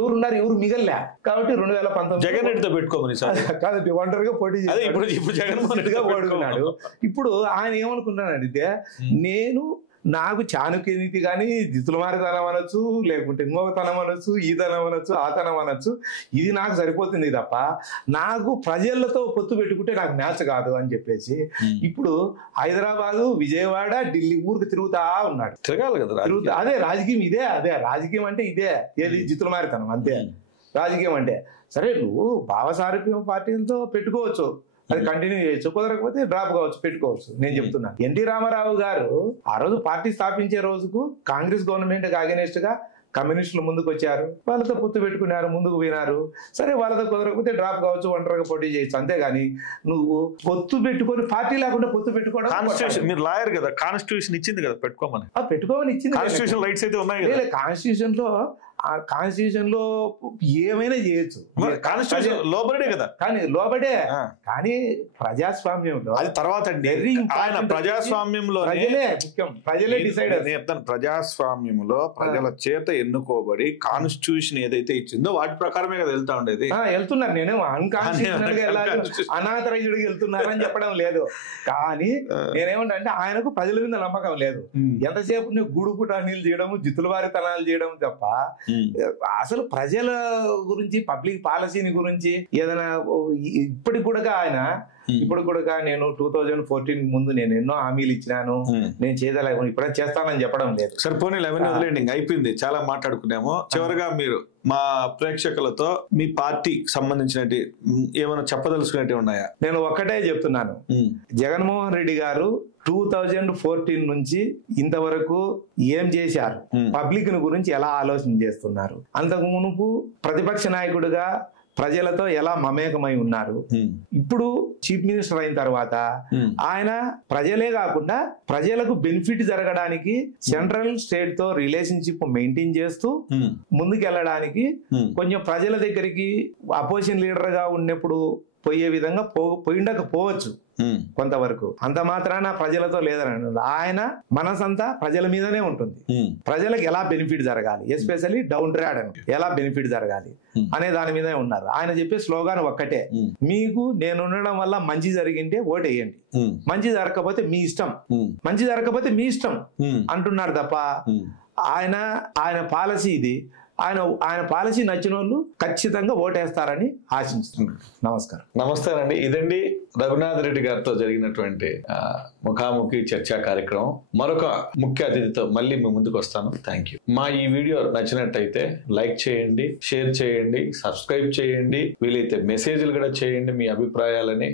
ఎవరున్నారు, ఎవరు మిగల్లే. కాబట్టి 2019 జగన్ రెడ్డితో పెట్టుకోమని కాదండి, ఒంటరిగా పోటీ ఇప్పుడు జగన్మోహన్ రెడ్డిగా ఓడుకున్నాడు. ఇప్పుడు ఆయన ఏమనుకుంటున్నాడు అంటే, నాకు చాణుక్య నీతి కానీ జిత్తులమారితనం అనొచ్చు, లేకుంటే ఇంకొకతనం అనొచ్చు, ఈ తనం అనొచ్చు, ఆ తనం అనొచ్చు, ఇది నాకు సరిపోతుంది తప్ప నాకు ప్రజలతో పొత్తు పెట్టుకుంటే నాకు మ్యాచ్ కాదు అని చెప్పేసి ఇప్పుడు హైదరాబాదు, విజయవాడ, ఢిల్లీ ఊరికి తిరుగుతా ఉన్నాడు. తిరగాలి కదా, అదే రాజకీయం, అదే రాజకీయం అంటే ఇదే. ఏది జిత్తులమారితనం అంతే రాజకీయం అంటే. సరే నువ్వు భావసారూప్యం పార్టీలతో పెట్టుకోవచ్చు, అది కంటిన్యూ చేయొచ్చు, కుదరకపోతే డ్రాప్ కావచ్చు, పెట్టుకోవచ్చు. నేను చెప్తున్నాను, ఎన్టీ రామారావు గారు ఆ రోజు పార్టీ స్థాపించే రోజుకు కాంగ్రెస్ గవర్నమెంట్ అగెనిస్ట్ గా కమ్యూనిస్టులు ముందుకు వచ్చారు, వాళ్ళతో పొత్తు పెట్టుకున్నారు, ముందుకు పోయినారు. సరే వాళ్ళతో కుదరకపోతే డ్రాప్ కావచ్చు, ఒంటరిగా పోటీ చేయొచ్చు. అంతేగాని నువ్వు పొత్తు పెట్టుకొని పార్టీ లేకుండా పొత్తు పెట్టుకోవడం. కాన్స్టిట్యూషన్, మీరు లాయర్ కదా, కాన్స్టిట్యూషన్ ఇచ్చింది కదా పెట్టుకోమని, పెట్టుకోమని ఇచ్చింది. కాన్స్టిట్యూషన్ రైట్స్ అయితే ఉన్నాయి కదా. కాన్స్టిట్యూషన్ లో ఏమైనా చేయొచ్చు, కాన్స్టిట్యూషన్ లోబడే కదా, కానీ ప్రజాస్వామ్యంలో అది తర్వాత ఆయన ప్రజాస్వామ్యంలో ప్రజలే డిసైడ్. ప్రజాస్వామ్యంలో ప్రజల చేత ఎన్నుకోబడి కాన్స్టిట్యూషన్ ఏదైతే ఇచ్చిందో వాటి ప్రకారమే కదా వెళ్తా ఉండేది. వెళ్తున్నారు, నేను అన్కాన్స్టిట్యూషనల్ గా అనాథరైజ్డ్కి వెళ్తున్నారని చెప్పడం లేదు, కానీ నేనేమంటే ఆయనకు ప్రజల మీద నమ్మకం లేదు. ఎంతసేపు నువ్వు గూడు పుటానీలు చేయడం, జిత్తులవారితనాలు చేయడం తప్ప అసలు ప్రజల గురించి, పబ్లిక్ పాలసీని గురించి ఏదైనా ఇప్పటికి కూడా ఆయన ఇప్పుడు కూడా నేను 2014 ముందు నేను ఎన్నో హామీలు ఇచ్చినాను, నేను చేయదలేను, ఇప్పుడే చేస్తానని చెప్పడం లేదు. సరే పోనీ అవన్నీ వదిలేండి, అయిపోయింది, చాలా మాట్లాడుకున్నాము. చివరిగా మీరు మా ప్రేక్షకులతో మీ పార్టీకి సంబంధించినవి ఏమైనా చెప్పదలుచుకునేవి ఉన్నాయా? నేను ఒక్కటే చెప్తున్నాను, జగన్మోహన్ రెడ్డి గారు 2014 నుంచి ఇంతవరకు ఏం చేశారు, పబ్లిక్ గురించి ఎలా ఆలోచన చేస్తున్నారు, అంతకు మునుపు ప్రతిపక్ష నాయకుడిగా ప్రజలతో ఎలా మమేకమై ఉన్నారు, ఇప్పుడు చీఫ్ మినిస్టర్ అయిన తర్వాత ఆయన ప్రజలే కాకుండా ప్రజలకు బెనిఫిట్ జరగడానికి సెంట్రల్ స్టేట్ తో రిలేషన్షిప్ మెయింటైన్ చేస్తూ ముందుకెళ్ళడానికి కొంచెం ప్రజల దగ్గరికి అపోజిషన్ లీడర్ గా ఉన్నప్పుడు పోయే విధంగా పోయిండకపోవచ్చు కొంతవరకు. అంత మాత్రాన ప్రజలతో లేదని ఆయన మనసంతా ప్రజల మీదనే ఉంటుంది. ప్రజలకు ఎలా బెనిఫిట్ జరగాలి, ఎస్పెషల్లీ డౌన్ ట్రాడ్ అని ఎలా బెనిఫిట్ జరగాలి అనే దాని మీదే ఉన్నారు. ఆయన చెప్పే స్లోగాన్ ఒక్కటే, మీకు నేను ఉండడం వల్ల మంచి జరిగింటే ఓటేయండి, మంచి జరగకపోతే మీ ఇష్టం, మంచి జరగకపోతే మీ ఇష్టం అంటున్నారు తప్ప ఆయన పాలసీ ఇది. ఆయన పాలసీ నచ్చిన వాళ్ళు ఖచ్చితంగా ఓటేస్తారని ఆశిస్తున్నాను. నమస్కారం. నమస్కారం అండి. ఇదండి రఘునాథ్ రెడ్డి గారితో జరిగినటువంటి ముఖాముఖి చర్చా కార్యక్రమం. మరొక ముఖ్య అతిథితో మళ్ళీ మీ ముందుకు వస్తాను. Thank you. మా ఈ వీడియో నచ్చినట్టయితే లైక్ చేయండి, షేర్ చేయండి, సబ్స్క్రైబ్ చేయండి, వీలైతే మెసేజ్లు కూడా చేయండి మీ అభిప్రాయాలని.